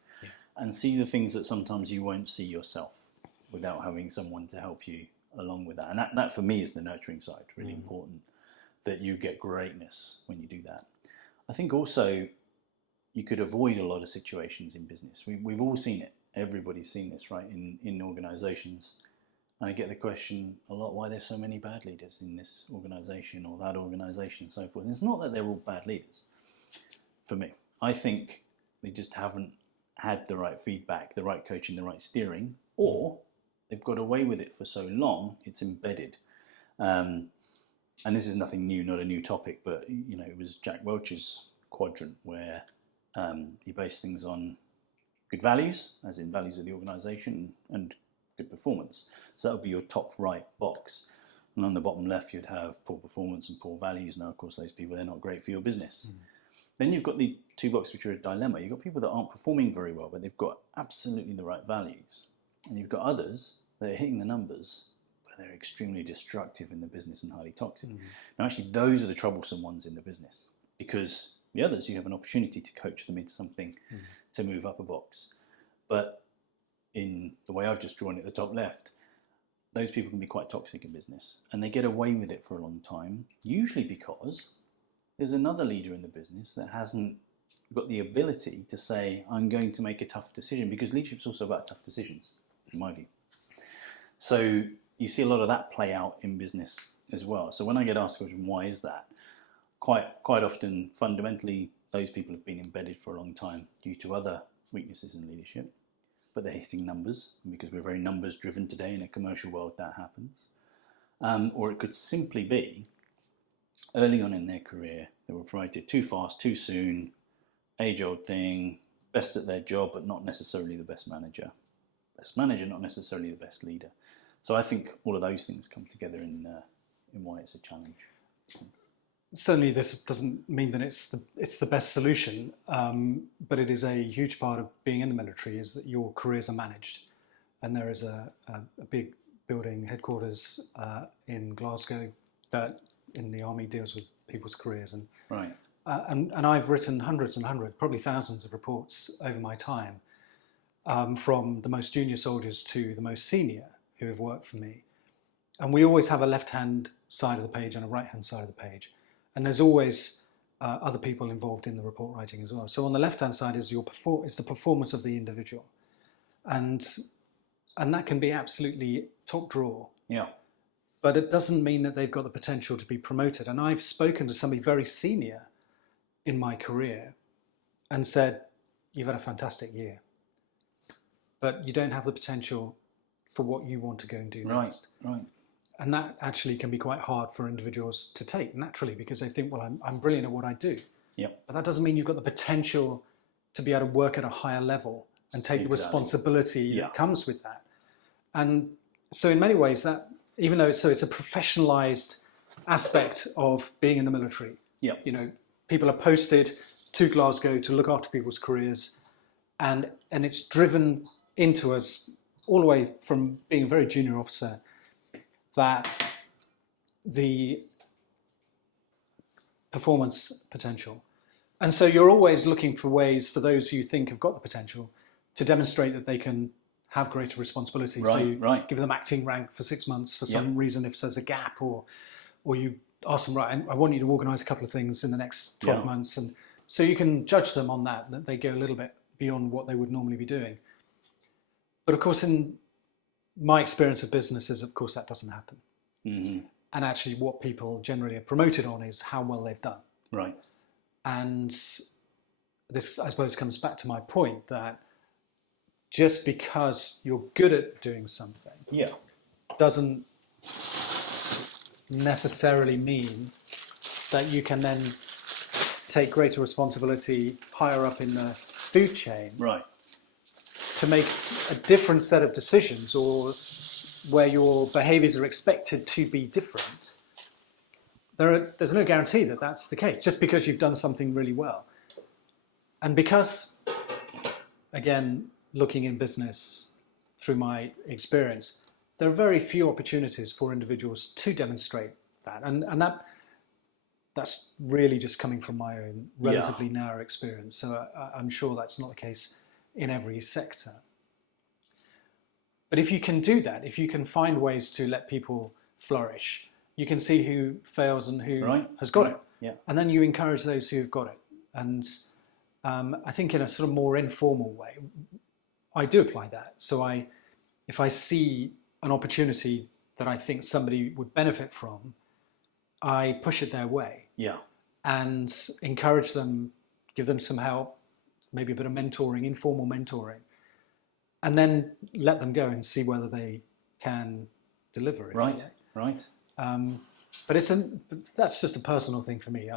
and see the things that sometimes you won't see yourself without having someone to help you along with that. And that for me is the nurturing side. Really important that you get greatness when you do that. I think also you could avoid a lot of situations in business. We've all seen it. Everybody's seen this, right? In organisations, And I get the question a lot, why there's so many bad leaders in this organisation or that organisation and so forth. And it's not that they're all bad leaders, for me. I think they just haven't had the right feedback, the right coaching, the right steering, or they've got away with it for so long, it's embedded. And this is nothing new, not a new topic, but it was Jack Welch's quadrant where he based things on good values, as in values of the organisation, and good performance. So that would be your top right box. And on the bottom left, you'd have poor performance and poor values. Now, of course, those people, they're not great for your business. Then you've got the two boxes which are a dilemma. You've got people that aren't performing very well, but they've got absolutely the right values. And you've got others that are hitting the numbers, but they're extremely destructive in the business and highly toxic. Now, actually, those are the troublesome ones in the business, because the others, you have an opportunity to coach them into something to move up a box. But in the way I've just drawn it at the top left, those people can be quite toxic in business, and they get away with it for a long time, usually because there's another leader in the business that hasn't got the ability to say, I'm going to make a tough decision, because leadership's also about tough decisions, in my view. So you see a lot of that play out in business as well. So when I get asked the question, why is that? Quite often, fundamentally, those people have been embedded for a long time due to other weaknesses in leadership, but they're hitting numbers, and because we're very numbers driven today in a commercial world, that happens. Or it could simply be early on in their career, they were promoted too fast, too soon, age-old thing, best at their job, but not necessarily the best manager. Best manager, not necessarily the best leader. So I think all of those things come together in why it's a challenge. Certainly, this doesn't mean that it's the best solution, but it is a huge part of being in the military is that your careers are managed, and there is a big building headquarters in Glasgow that in the army deals with people's careers, and right. And I've written hundreds and hundreds, probably thousands of reports over my time, from the most junior soldiers to the most senior who have worked for me, and we always have a left-hand side of the page and a right-hand side of the page. And there's always other people involved in the report writing as well. So on the left-hand side is is the performance of the individual, and that can be absolutely top drawer. Yeah. But it doesn't mean that they've got the potential to be promoted. And I've spoken to somebody very senior in my career and said, "You've had a fantastic year, but you don't have the potential for what you want to go and do next." Right. And that actually can be quite hard for individuals to take naturally, because they think, well, I'm brilliant at what I do. Yep. But that doesn't mean you've got the potential to be able to work at a higher level and take the responsibility that comes with that. And so in many ways, that even though it's a professionalized aspect of being in the military, Yep. People are posted to Glasgow to look after people's careers, and it's driven into us all the way from being a very junior officer that the performance potential. And so you're always looking for ways for those who you think have got the potential to demonstrate that they can have greater responsibility. Right, so you right. give them acting rank for 6 months for some reason if there's a gap, or you ask them, right, I want you to organise a couple of things in the next 12 months. And so you can judge them on that they go a little bit beyond what they would normally be doing. But of course, in my experience of business is, of course, that doesn't happen. Mm-hmm. And actually what people generally are promoted on is how well they've done. Right. And this, I suppose, comes back to my point that just because you're good at doing something doesn't necessarily mean that you can then take greater responsibility higher up in the food chain. Right. To make a different set of decisions, or where your behaviours are expected to be different. There's no guarantee that that's the case, just because you've done something really well. And because, again, looking in business through my experience, there are very few opportunities for individuals to demonstrate that. And that's really just coming from my own relatively narrow experience. So I'm sure that's not the case in every sector. But if you can do that, if you can find ways to let people flourish, you can see who fails and who has got it. Yeah. And then you encourage those who have got it. And I think in a sort of more informal way, I do apply that. So if I see an opportunity that I think somebody would benefit from, I push it their way. Yeah. And encourage them, give them some help, maybe a bit of mentoring, informal mentoring, and then let them go and see whether they can deliver it. Right, right. But that's just a personal thing for me.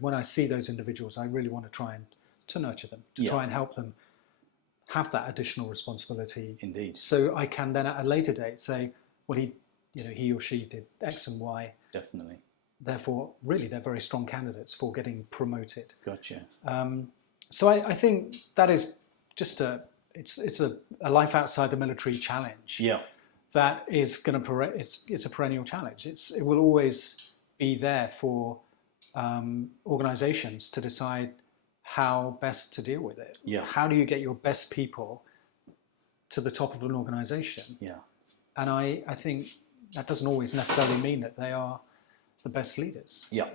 When I see those individuals, I really want to try to nurture them, to try and help them have that additional responsibility. Indeed. So I can then at a later date say, well, he or she did X and Y. Definitely. Therefore, really, they're very strong candidates for getting promoted. Gotcha. So I think that is just it's a life outside the military challenge. Yeah. That is going to it's a perennial challenge. It will always be there for organisations to decide how best to deal with it. Yeah. How do you get your best people to the top of an organisation? Yeah. And I think that doesn't always necessarily mean that they are the best leaders. Yeah.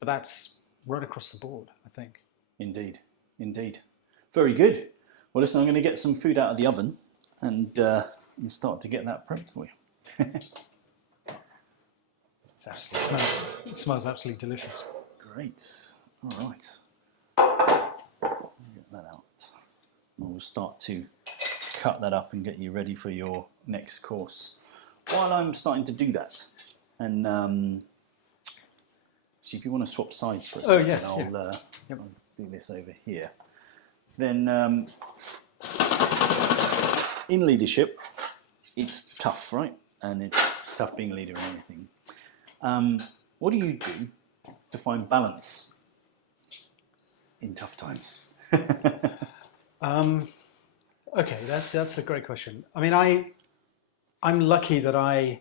But that's right across the board, I think. Indeed. Indeed. Very good. Well, listen, I'm going to get some food out of the oven and start to get that prepped for you. It smells absolutely delicious. Great. All right. Get that out. We'll start to cut that up and get you ready for your next course. While I'm starting to do that, and see if you want to swap sides for a second, yes, I'll do this over here. Then in leadership, it's tough, right? And it's tough being a leader in anything. What do you do to find balance in tough times? Okay, that's a great question. I mean, I'm lucky that I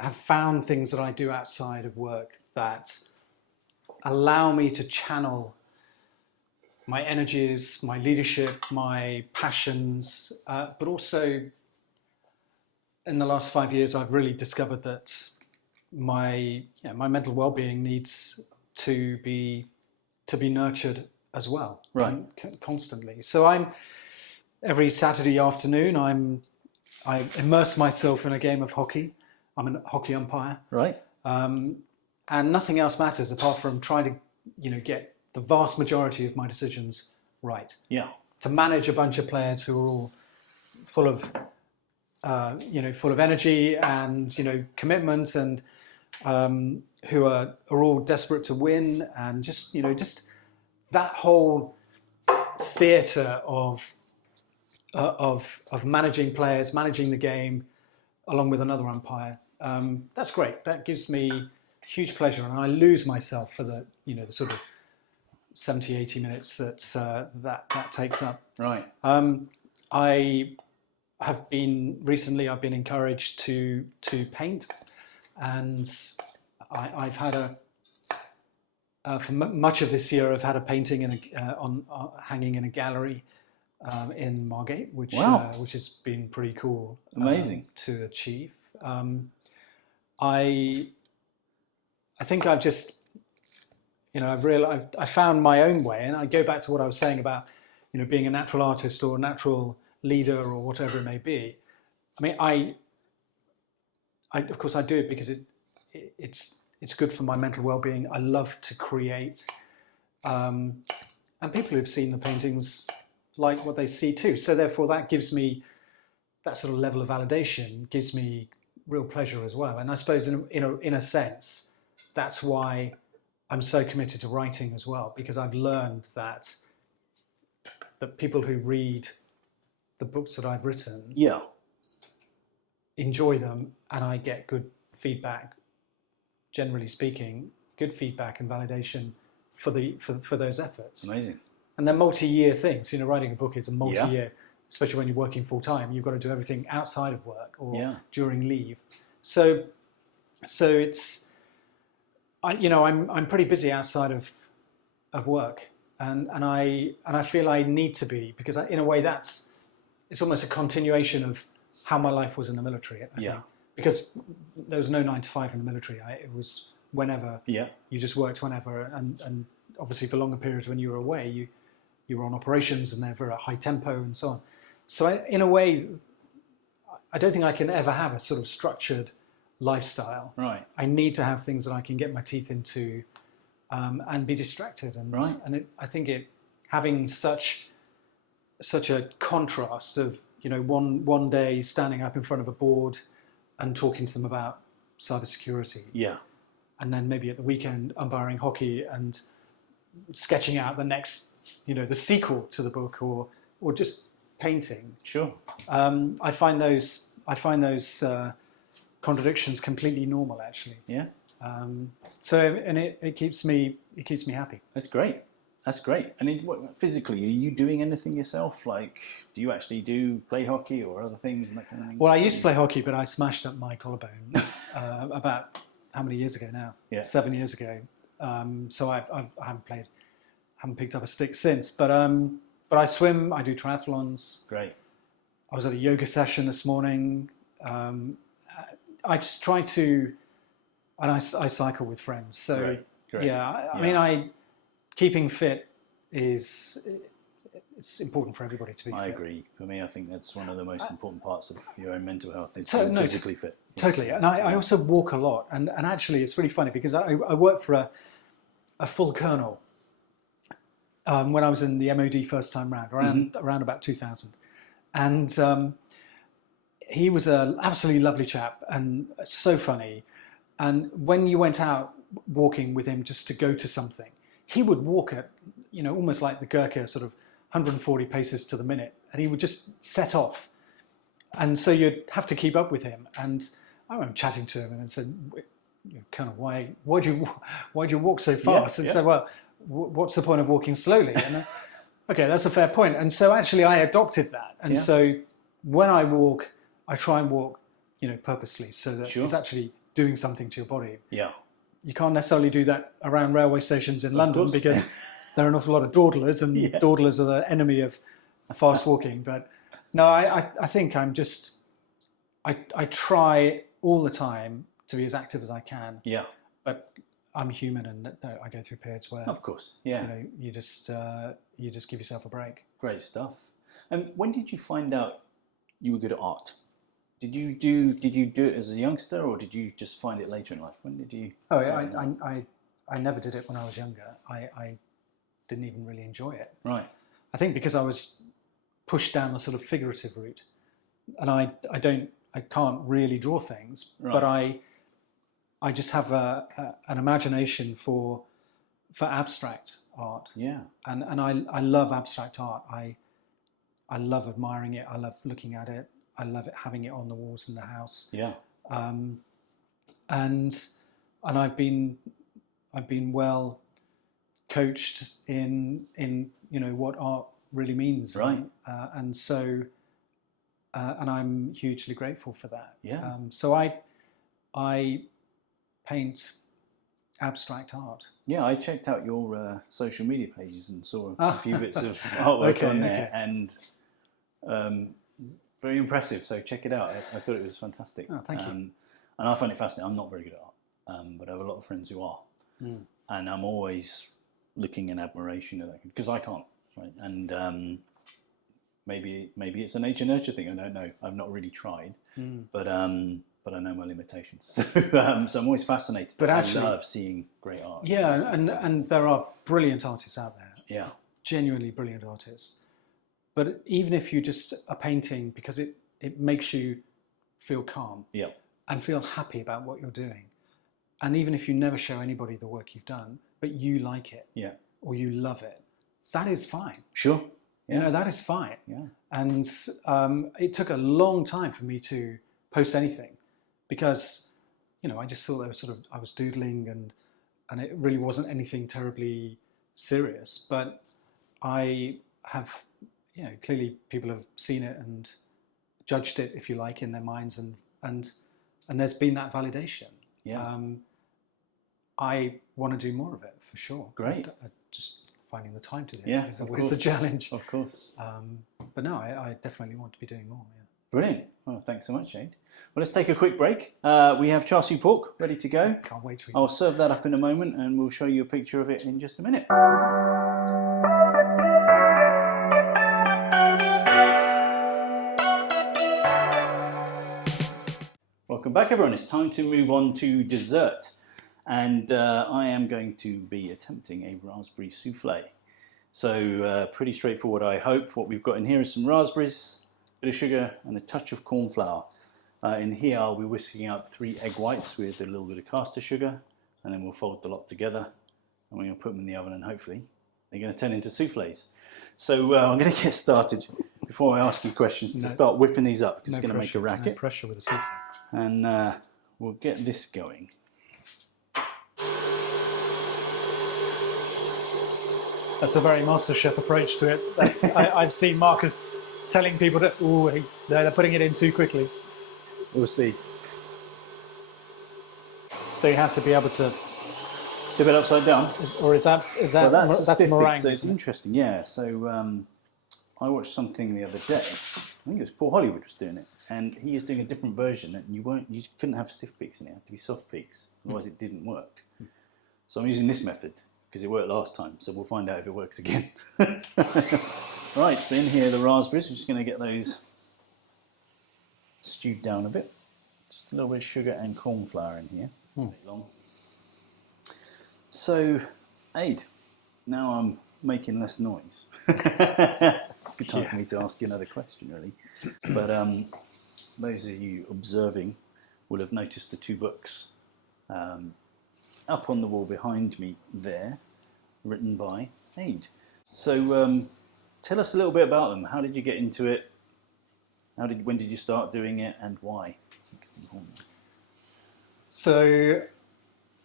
have found things that I do outside of work that allow me to channel my energies, my leadership, my passions, but also in the last 5 years, I've really discovered that my mental well-being needs to be nurtured as well, right? Constantly. So every Saturday afternoon, I immerse myself in a game of hockey. I'm a hockey umpire, right? And nothing else matters apart from trying to get the vast majority of my decisions right. Yeah. To manage a bunch of players who are all full of energy and commitment, and who are all desperate to win, and just that whole theatre of managing players, managing the game, along with another umpire. That's great. That gives me huge pleasure, and I lose myself for the sort of 70, 80 minutes that takes up. Right. I've been encouraged to paint, and I've had for much of this year I've had a painting hanging in a gallery in Margate, which has been pretty cool. Amazing to achieve. I think I've just I've realized I found my own way, and I go back to what I was saying about being a natural artist or a natural leader or whatever it may be. I mean, I of course I do it because it's good for my mental well-being. I love to create, and people who've seen the paintings like what they see too. So therefore, that gives me that sort of level of validation, gives me real pleasure as well. And I suppose in a sense, that's why I'm so committed to writing as well, because I've learned that people who read the books that I've written enjoy them, and I get good feedback, generally speaking, good feedback and validation for those efforts. Amazing. And they're multi-year things. Writing a book is a multi-year, especially when you're working full time. You've got to do everything outside of work or during leave. So it's I'm pretty busy outside of work, and I feel I need to be, because in a way it's almost a continuation of how my life was in the military. I think. Because there was no 9 to 5 in the military. It was whenever. Yeah. You just worked whenever, and obviously for longer periods when you were away, you were on operations and they were at high tempo and so on. So in a way, I don't think I can ever have a sort of structured lifestyle. Right. I need to have things that I can get my teeth into and be distracted. And Right. and I think having such a contrast of, you know, one day standing up in front of a board and talking to them about cybersecurity, Yeah. and then maybe at the weekend umpiring hockey and sketching out the next, you know, the sequel to the book, or just painting. Sure. I find those contradictions completely normal, actually. Yeah. And it keeps me happy. That's great. That's great. And physically, are you doing anything yourself? Like, do you actually play hockey or other things and that kind of thing? Well, I used to play hockey, but I smashed up my collarbone about how many years ago now? Yeah. 7 years ago. So I haven't picked up a stick since. But I swim. I do triathlons. Great. I was at a yoga session this morning. I just try to, and I cycle with friends. So Great. yeah, I mean, keeping fit it's important for everybody to be fit. I agree. For me, I think that's one of the most important parts of your own mental health is No, being physically fit. Totally. And I also walk a lot. And actually, it's really funny because I worked for a full colonel when I was in the MOD first time round, around about 2000. And he was an absolutely lovely chap and so funny. And when you went out walking with him just to go to something, he would walk at, you know, almost like the Gurkha, sort of 140 paces to the minute, and he would just set off. And so you'd have to keep up with him. And I remember chatting to him and I said, Colonel, why'd you walk so fast? And said, well, what's the point of walking slowly? And okay, that's a fair point. And so actually I adopted that. And so when I walk, I try and walk, you know, purposely, so that it's actually doing something to your body. Yeah. You can't necessarily do that around railway stations in London because there are an awful lot of dawdlers, and dawdlers are the enemy of fast walking. But no, I think I'm just, I try all the time to be as active as I can. Yeah. But I'm human, and I go through periods where, of course, yeah, you know, you just give yourself a break. Great stuff. And when did you find out you were good at art? Did you do it as a youngster, or did you just find it later in life? When did you? Oh, I never did it when I was younger. I didn't even really enjoy it. Right. I think because I was pushed down a sort of figurative route, and I can't really draw things, but I just have an imagination for abstract art. Yeah. And I love abstract art. I love admiring it. I love looking at it. I love it, having it on the walls in the house. Yeah. And I've been well coached in you know what art really means. Right. And so and I'm hugely grateful for that. Yeah. So I paint abstract art. Yeah, I checked out your social media pages and saw a few bits of artwork on there, and very impressive. So check it out. I thought it was fantastic. Oh, thank you. And I find it fascinating. I'm not very good at art, but I have a lot of friends who are, and I'm always looking in admiration at that because I can't. Right, and maybe it's a nature nurture thing. I don't know. I've not really tried, but I know my limitations. So I'm always fascinated. But actually, I love seeing great art. Yeah, and there are brilliant artists out there. Yeah, genuinely brilliant artists. But even if you just are painting because it makes you feel calm, and feel happy about what you're doing, and even if you never show anybody the work you've done, but you like it, or you love it, that is fine. Sure. You know, that is fine. Yeah. And it took a long time for me to post anything because, you know, I just thought I was doodling and it really wasn't anything terribly serious. But I have, you know, clearly people have seen it and judged it, if you like, in their minds, and there's been that validation. Yeah. I want to do more of it for sure. Great. Just finding the time to do it is of always course. the challenge. Of course. But no, I definitely want to be doing more. Yeah. Brilliant. Well, thanks so much, Ade. Well, let's take a quick break. We have char siu pork ready to go. Can't wait to eat. I'll serve that up in a moment and we'll show you a picture of it in just a minute. back, everyone. It's time to move on to dessert. And I am going to be attempting a raspberry soufflé. So pretty straightforward, I hope. What we've got in here is some raspberries, a bit of sugar, and a touch of corn flour. In here, I'll be whisking out 3 egg whites with a little bit of caster sugar, and then we'll fold the lot together, and we're going to put them in the oven, and hopefully they're going to turn into soufflés. So I'm going to get started before I ask you questions to start whipping these up, because it's going to make a racket. No pressure with the soufflé. And we'll get this going. That's a very MasterChef approach to it. I've seen Marcus telling people that, they're putting it in too quickly. We'll see. So you have to be able to tip it upside down, or is that well, that's meringue? So it's interesting, yeah. So I watched something the other day. I think it was Paul Hollywood was doing it, and he is doing a different version. And you couldn't have stiff peaks in it; it had to be soft peaks, otherwise it didn't work. So I'm using this method because it worked last time. So we'll find out if it works again. Right. So in here, the raspberries. We're just going to get those stewed down a bit. Just a little bit of sugar and corn flour in here. So, Ade, now I'm making less noise. It's a good time for me to ask you another question, really. But those of you observing will have noticed the 2 books up on the wall behind me there, written by Ade. So, tell us a little bit about them. How did you get into it? When did you start doing it, and why? So,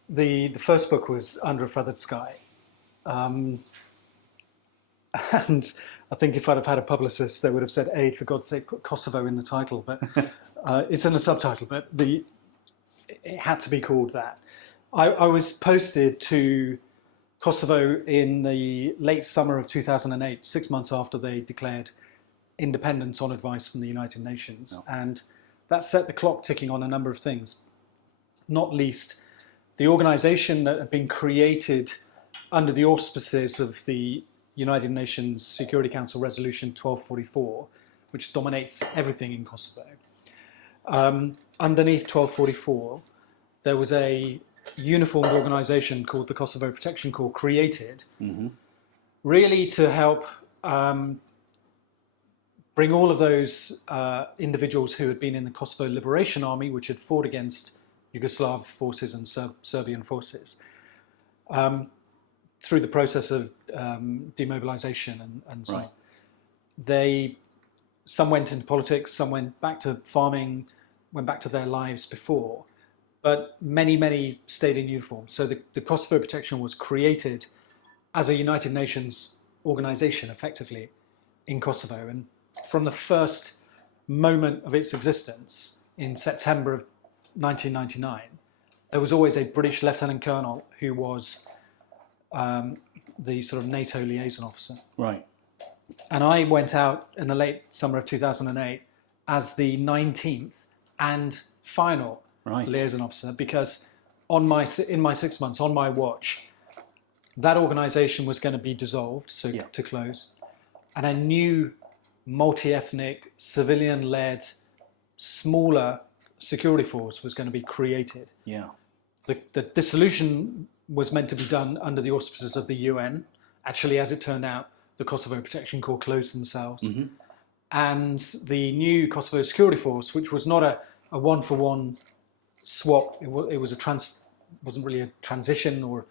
the first book was Under a Feathered Sky, and I think if I'd have had a publicist, they would have said, "Ade, for God's sake, put Kosovo in the title." But it's in the subtitle. But it had to be called that. I was posted to Kosovo in the late summer of 2008, 6 months after they declared independence on advice from the United Nations, and that set the clock ticking on a number of things, not least the organisation that had been created under the auspices of the United Nations Security Council Resolution 1244, which dominates everything in Kosovo. Underneath 1244, there was a uniformed organisation called the Kosovo Protection Corps created, really to help bring all of those individuals who had been in the Kosovo Liberation Army, which had fought against Yugoslav forces and Serbian forces, through the process of demobilisation and so on. Some went into politics, some went back to farming, went back to their lives before, but many stayed in uniform. So the Kosovo Protection was created as a United Nations organisation, effectively, in Kosovo. And from the first moment of its existence in September of 1999, there was always a British Lieutenant Colonel who was the sort of NATO liaison officer. Right. And I went out in the late summer of 2008 as the 19th and final liaison officer, because in my 6 months, on my watch, that organisation was going to be dissolved, to close, and a new multi-ethnic, civilian-led, smaller security force was going to be created. Yeah. The dissolution was meant to be done under the auspices of the UN. Actually, as it turned out, the Kosovo Protection Corps closed themselves. And the new Kosovo Security Force, which was not a one-for-one swap, it wasn't really a transition, or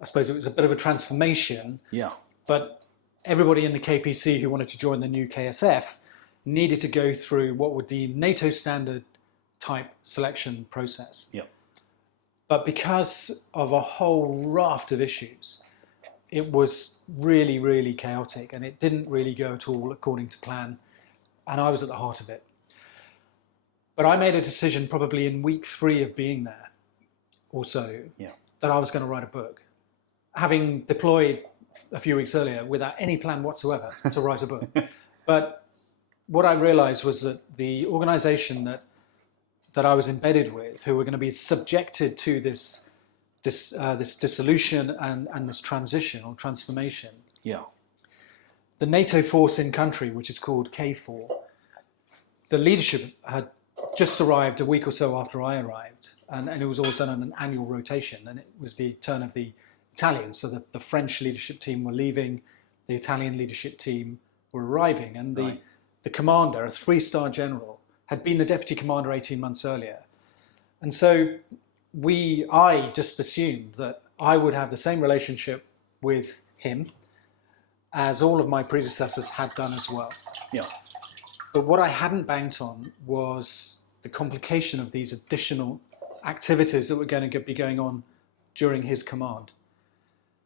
I suppose it was a bit of a transformation. Yeah. But everybody in the KPC who wanted to join the new KSF needed to go through what would be NATO standard type selection process. Yeah. But because of a whole raft of issues, it was really chaotic, and it didn't really go at all according to plan. And I was at the heart of it. But I made a decision probably in week 3 of being there or so, that I was going to write a book, having deployed a few weeks earlier without any plan whatsoever to write a book. But what I realized was that the organization that I was embedded with, who were going to be subjected to this dissolution and this transition or transformation. Yeah. The NATO force in country, which is called KFOR, the leadership had just arrived a week or so after I arrived, and it was always done on an annual rotation, and it was the turn of the Italians. So the French leadership team were leaving, the Italian leadership team were arriving, and the commander, a 3-star general, had been the deputy commander 18 months earlier. And so I just assumed that I would have the same relationship with him as all of my predecessors had done as well. Yeah. But what I hadn't banked on was the complication of these additional activities that were going to be going on during his command.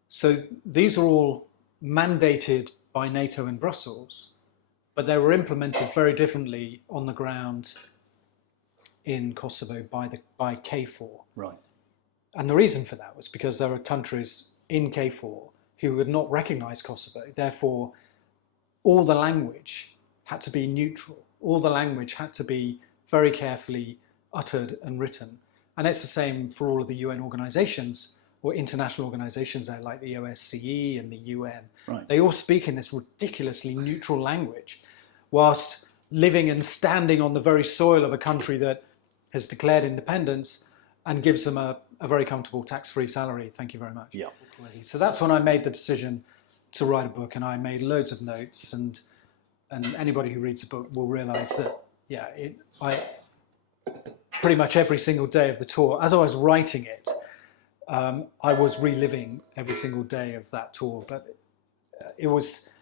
So these are all mandated by NATO in Brussels, but they were implemented very differently on the ground in Kosovo by KFOR. Right. And the reason for that was because there were countries in KFOR who would not recognise Kosovo. Therefore, all the language had to be neutral. All the language had to be very carefully uttered and written. And it's the same for all of the UN organisations or international organisations there, like the OSCE and the UN. Right. They all speak in this ridiculously neutral language, whilst living and standing on the very soil of a country that has declared independence and gives them a very comfortable tax-free salary. Thank you very much. Yeah. So that's when I made the decision to write a book, and I made loads of notes, and anybody who reads the book will realise that, I pretty much every single day of the tour, as I was writing it, I was reliving every single day of that tour. But it was,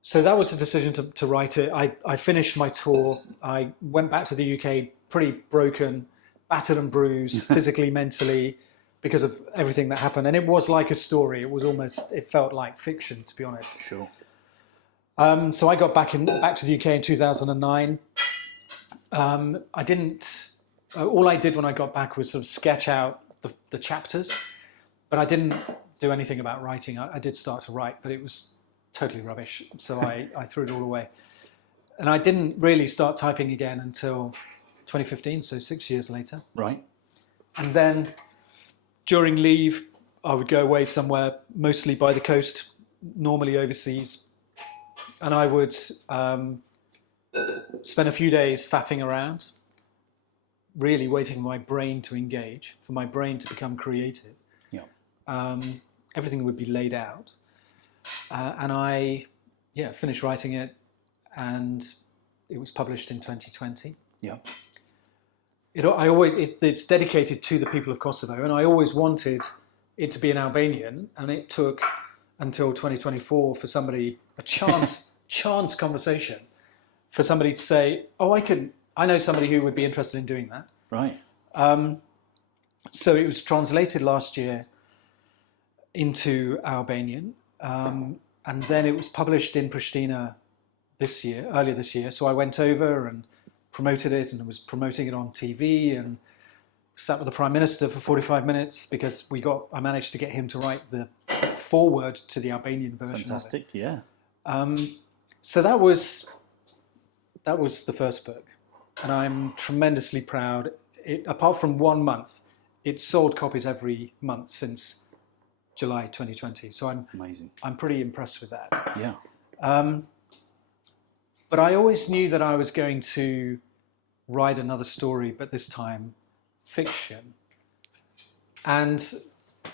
so that was the decision to write it. I finished my tour. I went back to the UK pretty broken, battered and bruised, physically, mentally, because of everything that happened. And it was like a story. It felt like fiction, to be honest. Sure. So I got back to the UK in 2009. All I did when I got back was sort of sketch out the chapters, but I didn't do anything about writing. I did start to write, but it was totally rubbish. So I threw it all away. And I didn't really start typing again until 2015, so 6 years later. Right. And then during leave, I would go away somewhere, mostly by the coast, normally overseas. And I would spend a few days faffing around, really waiting for my brain to engage, for my brain to become creative. Yeah. Everything would be laid out. And I finished writing it, and it was published in 2020. Yeah. It's dedicated to the people of Kosovo, and I always wanted it to be an Albanian, and it took until 2024 for somebody, a chance conversation, for somebody to say, I know somebody who would be interested in doing that. Right. So it was translated last year into Albanian, and then it was published in Pristina earlier this year. So I went over and promoted it, and was promoting it on TV, and sat with the Prime Minister for 45 minutes because I managed to get him to write the foreword to the Albanian version. Fantastic, of it. Yeah. So that was the first book, and I'm tremendously proud. Apart from 1 month, it sold copies every month since July 2020. So amazing. I'm pretty impressed with that. Yeah. But I always knew that I was going to write another story, but this time fiction. And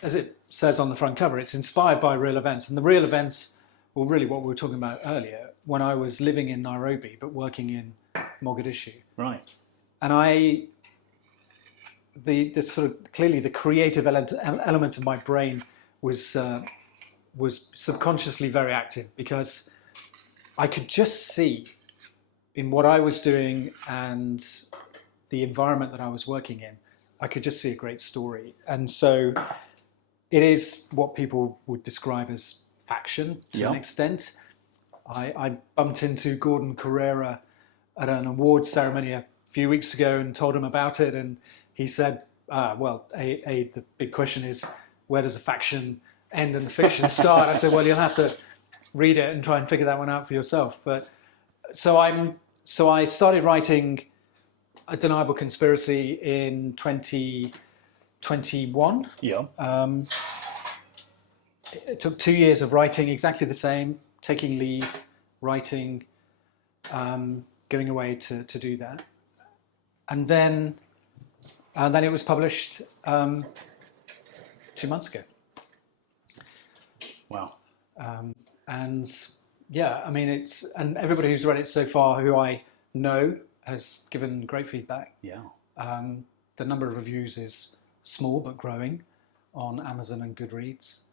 as it says on the front cover, it's inspired by real events. And the real events were really what we were talking about earlier, when I was living in Nairobi, but working in Mogadishu. Right. And the sort of, clearly the creative element of my brain was subconsciously very active, because I could just see in what I was doing and the environment that I was working in, I could just see a great story. And so it is what people would describe as faction to an extent. I bumped into Gordon Carrera at an awards ceremony a few weeks ago and told him about it. And he said, the big question is, where does a faction end and the fiction start? I said, well, you'll have to read it and try and figure that one out for yourself. But so I started writing A Deniable Conspiracy in 2021. Yeah. It took 2 years of writing exactly the same, taking leave, writing, going away to do that. and then it was published 2 months ago. Wow. And yeah, I mean, and everybody who's read it so far who I know has given great feedback. Yeah. The number of reviews is small but growing on Amazon and Goodreads.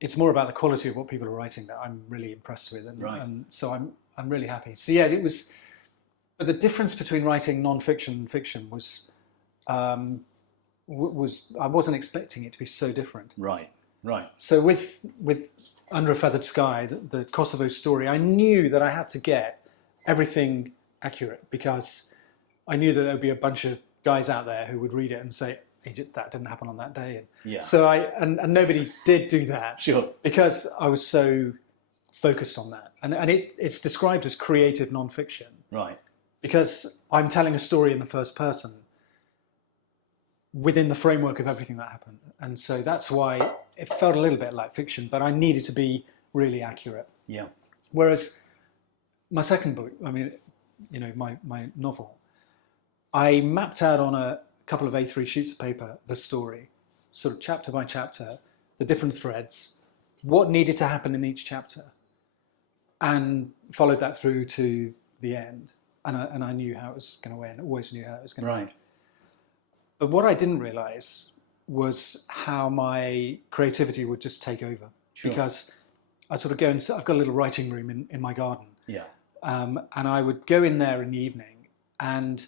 It's more about the quality of what people are writing that I'm really impressed with, and so I'm really happy. So yeah, it was. But the difference between writing non-fiction and fiction was I wasn't expecting it to be so different. Right. So with Under a Feathered Sky, the Kosovo story, I knew that I had to get everything accurate, because I knew that there would be a bunch of guys out there who would read it and say, that didn't happen on that day. Yeah. So and nobody did do that. Sure. Because I was so focused on that. And it's described as creative non-fiction. Right. Because I'm telling a story in the first person within the framework of everything that happened. And so that's why it felt a little bit like fiction, but I needed to be really accurate. Yeah. Whereas my second book, I mean, you know, my novel, I mapped out on a couple of A3 sheets of paper the story, sort of chapter by chapter, the different threads, what needed to happen in each chapter, and followed that through to the end. And I knew how it was going to end, always knew how it was going to end. But what I didn't realise was how my creativity would just take over. Sure. Because I'd sort of go and I've got a little writing room in my garden. Yeah. And I would go in there in the evening and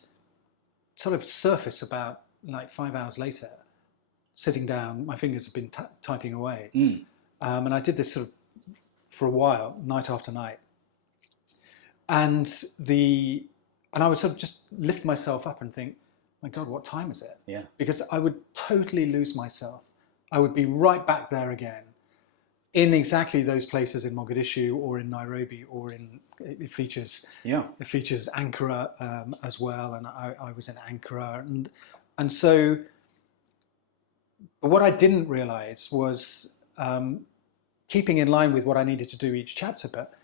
sort of surface about like 5 hours later, sitting down, my fingers have been typing away. And I did this sort of for a while, night after night. And I would sort of just lift myself up and think, my God, what time is it? Yeah. Because I would totally lose myself. I would be right back there again, in exactly those places in Mogadishu or in Nairobi, or it features Ankara as well, and I was in Ankara, and so. But what I didn't realise was keeping in line with what I needed to do each chapter. But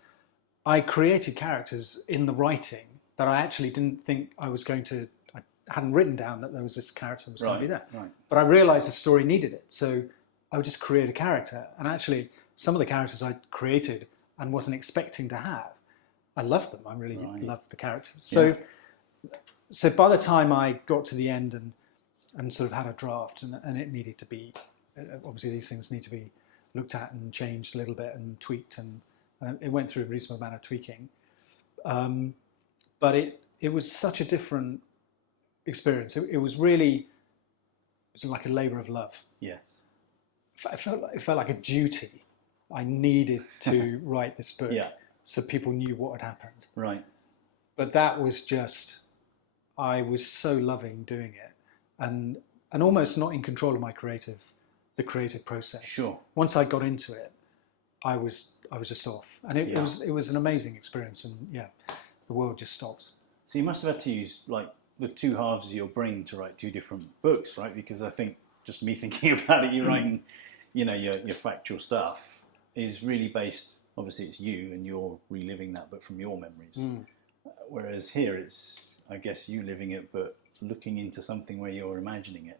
I created characters in the writing that I actually didn't think I was going to. I hadn't written down that there was this character was going to be there. Right. But I realised the story needed it, so I would just create a character. And actually, some of the characters I created and wasn't expecting to have, I loved them. I really loved the characters. So by the time I got to the end and sort of had a draft, and it needed to be, obviously these things need to be looked at and changed a little bit and tweaked, and it went through a reasonable amount of tweaking. But it was such a different experience. It was like a labour of love. Yes. It felt like a duty. I needed to write this book so people knew what had happened. Right. But that was just, I was so loving doing it, and almost not in control of the creative process. Sure. Once I got into it, I was just off, and it was an amazing experience, and the world just stopped. So you must have had to use like the two halves of your brain to write two different books, right? Because I think just me thinking about it, you're writing, your factual stuff is really based, obviously it's you and you're reliving that, but from your memories. Whereas here it's, I guess, you living it, but looking into something where you're imagining it.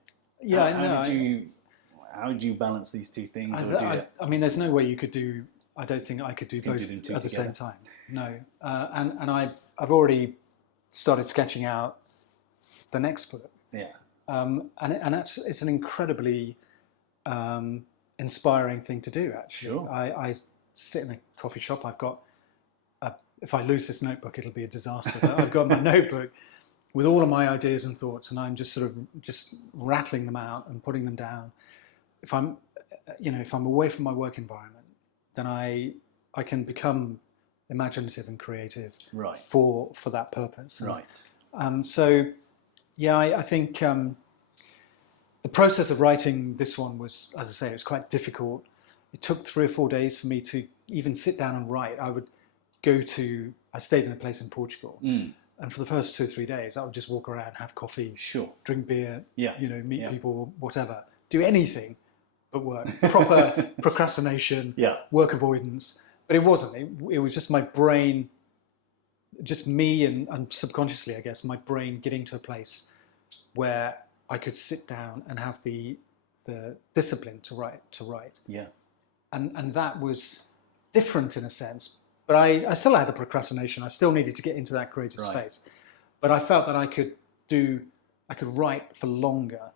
How do you balance these two things? I mean, there's no way you could do, I don't think I could do both at the same time. No. And I've already started sketching out the next book. Yeah. And it's an incredibly inspiring thing to do, actually. Sure. I sit in a coffee shop. I've got, if I lose this notebook, it'll be a disaster. But I've got my notebook with all of my ideas and thoughts, and I'm just sort of just rattling them out and putting them down. If I'm away from my work environment, then I can become imaginative and creative for that purpose. Right. So, yeah, I think the process of writing this one was, as I say, it was quite difficult. It took 3 or 4 days for me to even sit down and write. I stayed in a place in Portugal, and for the first 2 or 3 days, I would just walk around, have coffee, drink beer, meet people, whatever, do anything but work. Proper procrastination, work avoidance. But it wasn't. It was just my brain, just me and subconsciously, I guess, my brain getting to a place where I could sit down and have the discipline to write. Yeah. And that was different in a sense, but I still had the procrastination. I still needed to get into that creative space, but I felt that I could write for longer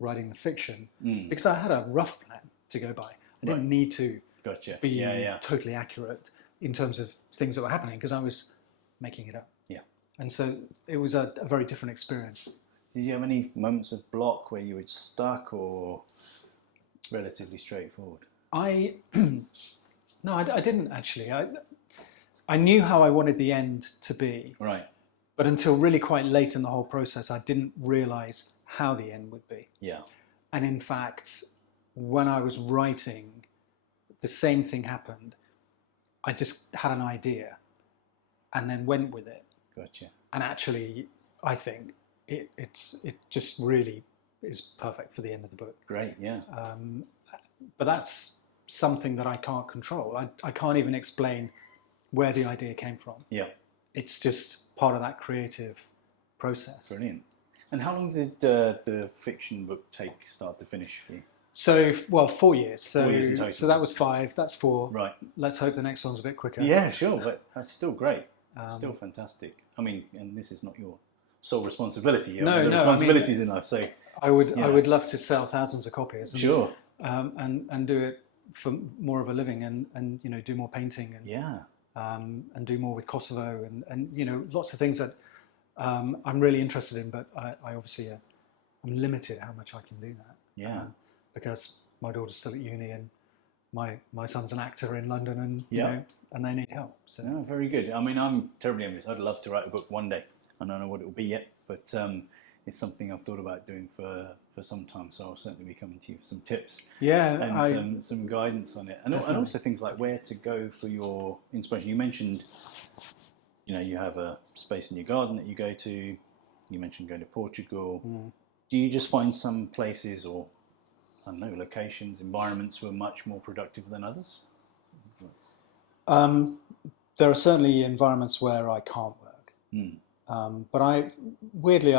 writing the fiction because I had a rough plan to go by. I didn't need to be totally accurate in terms of things that were happening because I was making it up. Yeah. And so it was a very different experience. Did you have any moments of block where you were stuck or relatively straightforward? No, I didn't actually. I knew how I wanted the end to be. Right. But until really quite late in the whole process, I didn't realise how the end would be. Yeah. And in fact, when I was writing, the same thing happened. I just had an idea and then went with it. Gotcha. And actually, I think it just really is perfect for the end of the book. Great, yeah. But that's something that I can't control. I can't even explain where the idea came from. Yeah. It's just part of that creative process. Brilliant. And how long did the fiction book take start to finish for you? So, 4 years. So, 4 years in total. So that was 5. That's 4. Right. Let's hope the next one's a bit quicker. Yeah, sure, but that's still great. Still fantastic. I mean, and this is not your sole responsibility. You have other responsibilities in life. So I would love to sell thousands of copies. And, sure. And do it for more of a living, and do more painting and and do more with Kosovo and lots of things that I'm really interested in. But I obviously I'm limited how much I can do that. Yeah. Because my daughter's still at uni and my son's an actor in London and and they need help. So very good. I mean, I'm terribly envious. I'd love to write a book one day. I don't know what it will be yet, but it's something I've thought about doing for some time. So I'll certainly be coming to you for some tips. Yeah, and some guidance on it, and also things like where to go for your inspiration. You mentioned, you have a space in your garden that you go to. You mentioned going to Portugal. Do you just find some places or I don't know, locations, environments were much more productive than others? There are certainly environments where I can't work. But I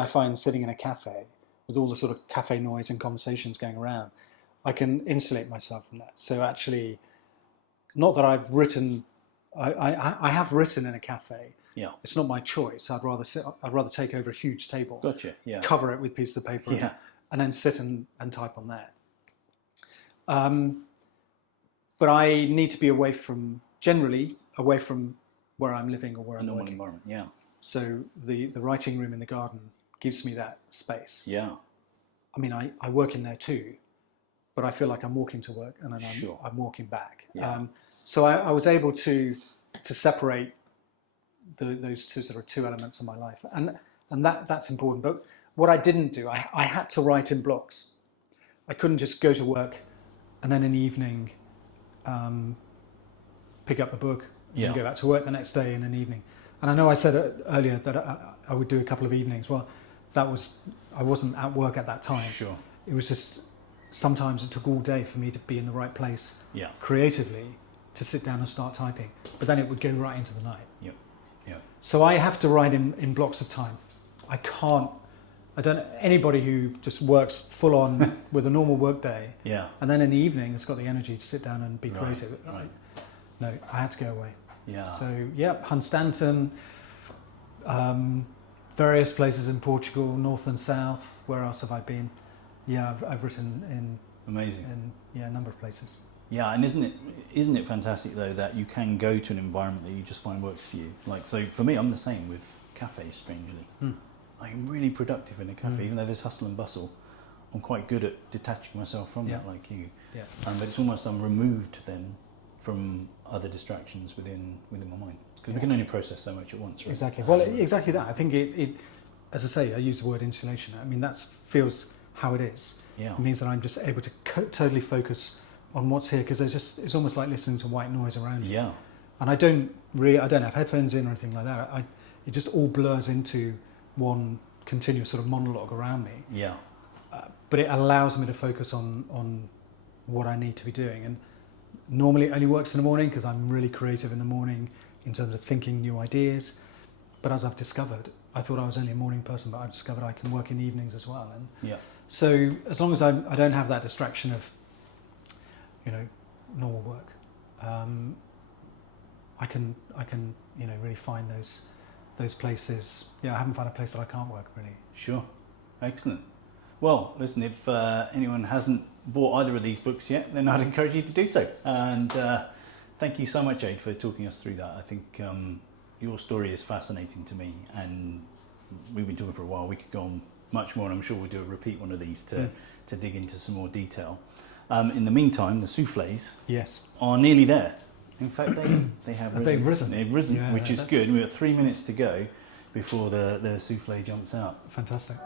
find sitting in a cafe with all the sort of cafe noise and conversations going around, I can insulate myself from that. So actually, not that I've written, I have written in a cafe. Yeah. It's not my choice. I'd rather take over a huge table. Gotcha. Yeah. Cover it with pieces of paper. Yeah. And then sit and type on that. But I need to be generally away from where I'm living or where I'm working. Environment, yeah. So the writing room in the garden gives me that space. Yeah. I mean, I work in there too, but I feel like I'm walking to work and then I'm walking back. Yeah. So I was able to separate those two elements of my life, and that's important. But what I didn't do, I had to write in blocks. I couldn't just go to work and then in the evening pick up the book and go back to work the next day in an evening. And I know I said earlier that I would do a couple of evenings. Well, I wasn't at work at that time. Sure. It was just sometimes it took all day for me to be in the right place creatively to sit down and start typing. But then it would go right into the night. Yeah. Yeah. So I have to write in blocks of time. I don't know anybody who just works full on with a normal work day. Yeah. And then in the evening has got the energy to sit down and be creative. Right. No, I had to go away. Yeah. So Hunstanton, various places in Portugal, north and south. Where else have I been? Yeah, I've written in amazing. In a number of places. Yeah, and isn't it fantastic though that you can go to an environment that you just find works for you? Like, so for me, I'm the same with cafes. Strangely, I'm really productive in a cafe, even though there's hustle and bustle. I'm quite good at detaching myself from that, like you. Yeah. But it's almost I'm removed then from other distractions within my mind because we can only process so much at once. Right? Exactly. Well, exactly that. I think it, as I say, I use the word insulation. I mean, that feels how it is. Yeah. It means that I'm just able to totally focus on what's here because it's almost like listening to white noise around you. Yeah. And I don't have headphones in or anything like that. It just all blurs into one continuous sort of monologue around me. Yeah. But it allows me to focus on what I need to be doing. And normally it only works in the morning because I'm really creative in the morning in terms of thinking new ideas. But as I've discovered, I thought I was only a morning person, but I've discovered I can work in the evenings as well. And Yeah. so as long as I don't have that distraction of, normal work, I can really find those places. Yeah, I haven't found a place that I can't work really. Sure. Excellent. Well, listen, if anyone hasn't bought either of these books yet, then I'd encourage you to do so. And thank you so much, Ade, for talking us through that. I think your story is fascinating to me, and we've been talking for a while. We could go on much more, and I'm sure we'll do a repeat one of these to dig into some more detail. In the meantime, the soufflés are nearly there. In fact, they have risen. They've risen. They've risen, Yeah, which is good. We've got 3 minutes to go before the soufflé jumps out. Fantastic.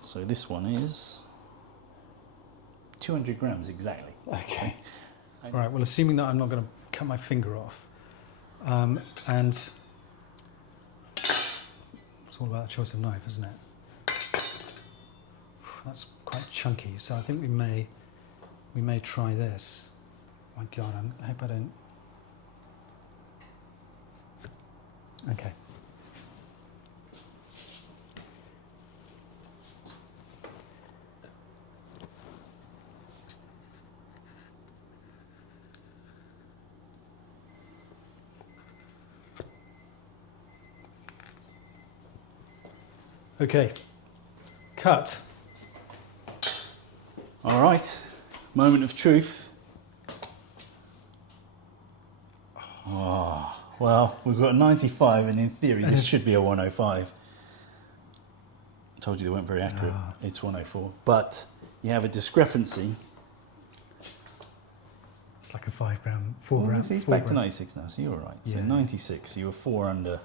So this one is 200 grams exactly. Okay. All right. Well, assuming that I'm not going to cut my finger off, and it's all about the choice of knife, isn't it? That's quite chunky. So I think we may try this. My God, I hope I don't. Okay. Okay, cut. All right, moment of truth. Oh, well, we've got a 95, and in theory, this should be a 105. I told you they weren't very accurate. It's 104, but you have a discrepancy. It's like a 5 gram, 4 gram. He's back to 96 now, so you're all right. So 96, so you were 4 under.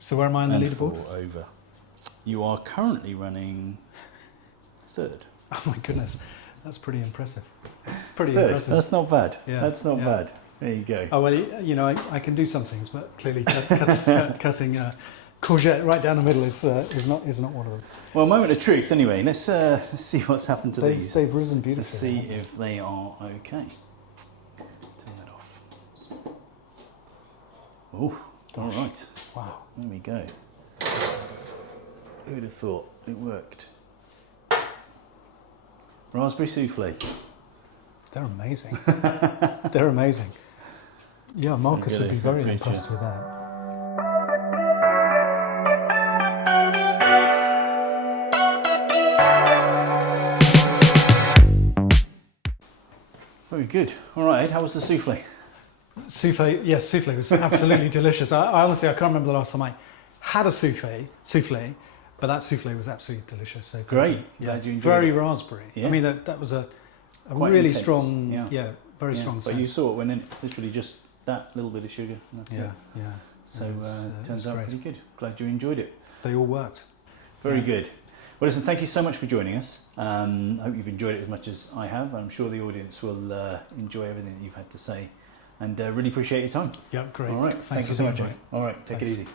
So where am I on the and leaderboard? 4 over. You are currently running 3rd. Oh my goodness, that's pretty impressive. Pretty 3rd. impressive. That's not bad. Yeah, That's not yeah. bad. There you go. Oh well, I can do some things, but clearly cutting courgette right down the middle is not one of them. Well, moment of truth. Anyway, let's see what's happened to these. They've risen beautifully. Let's see if they are okay. Turn that off. Oh, all right. Wow. There we go. Who'd have thought it worked? Raspberry souffle. They're amazing. They're amazing. Yeah, Marcus would be very impressed with that. Very good. All right, Ed, how was the souffle? Souffle, yes, souffle was absolutely delicious. I honestly, I can't remember the last time I had a souffle, but that souffle was absolutely delicious. So Great. Yeah, Glad you enjoyed very it. raspberry. Yeah. I mean, that was a Quite really intense. strong, Yeah. very strong But sense. you saw it when it's literally just that little bit of sugar. And that's it. Yeah. So It was, it turns it was out great. pretty good. Glad you enjoyed it. They all worked. Very good. Well, listen, thank you so much for joining us. I hope you've enjoyed it as much as I have. I'm sure the audience will enjoy everything that you've had to say, and really appreciate your time. Yeah, great. All right. Thanks Thank you for so being much. here. All right. Take it Thanks. easy.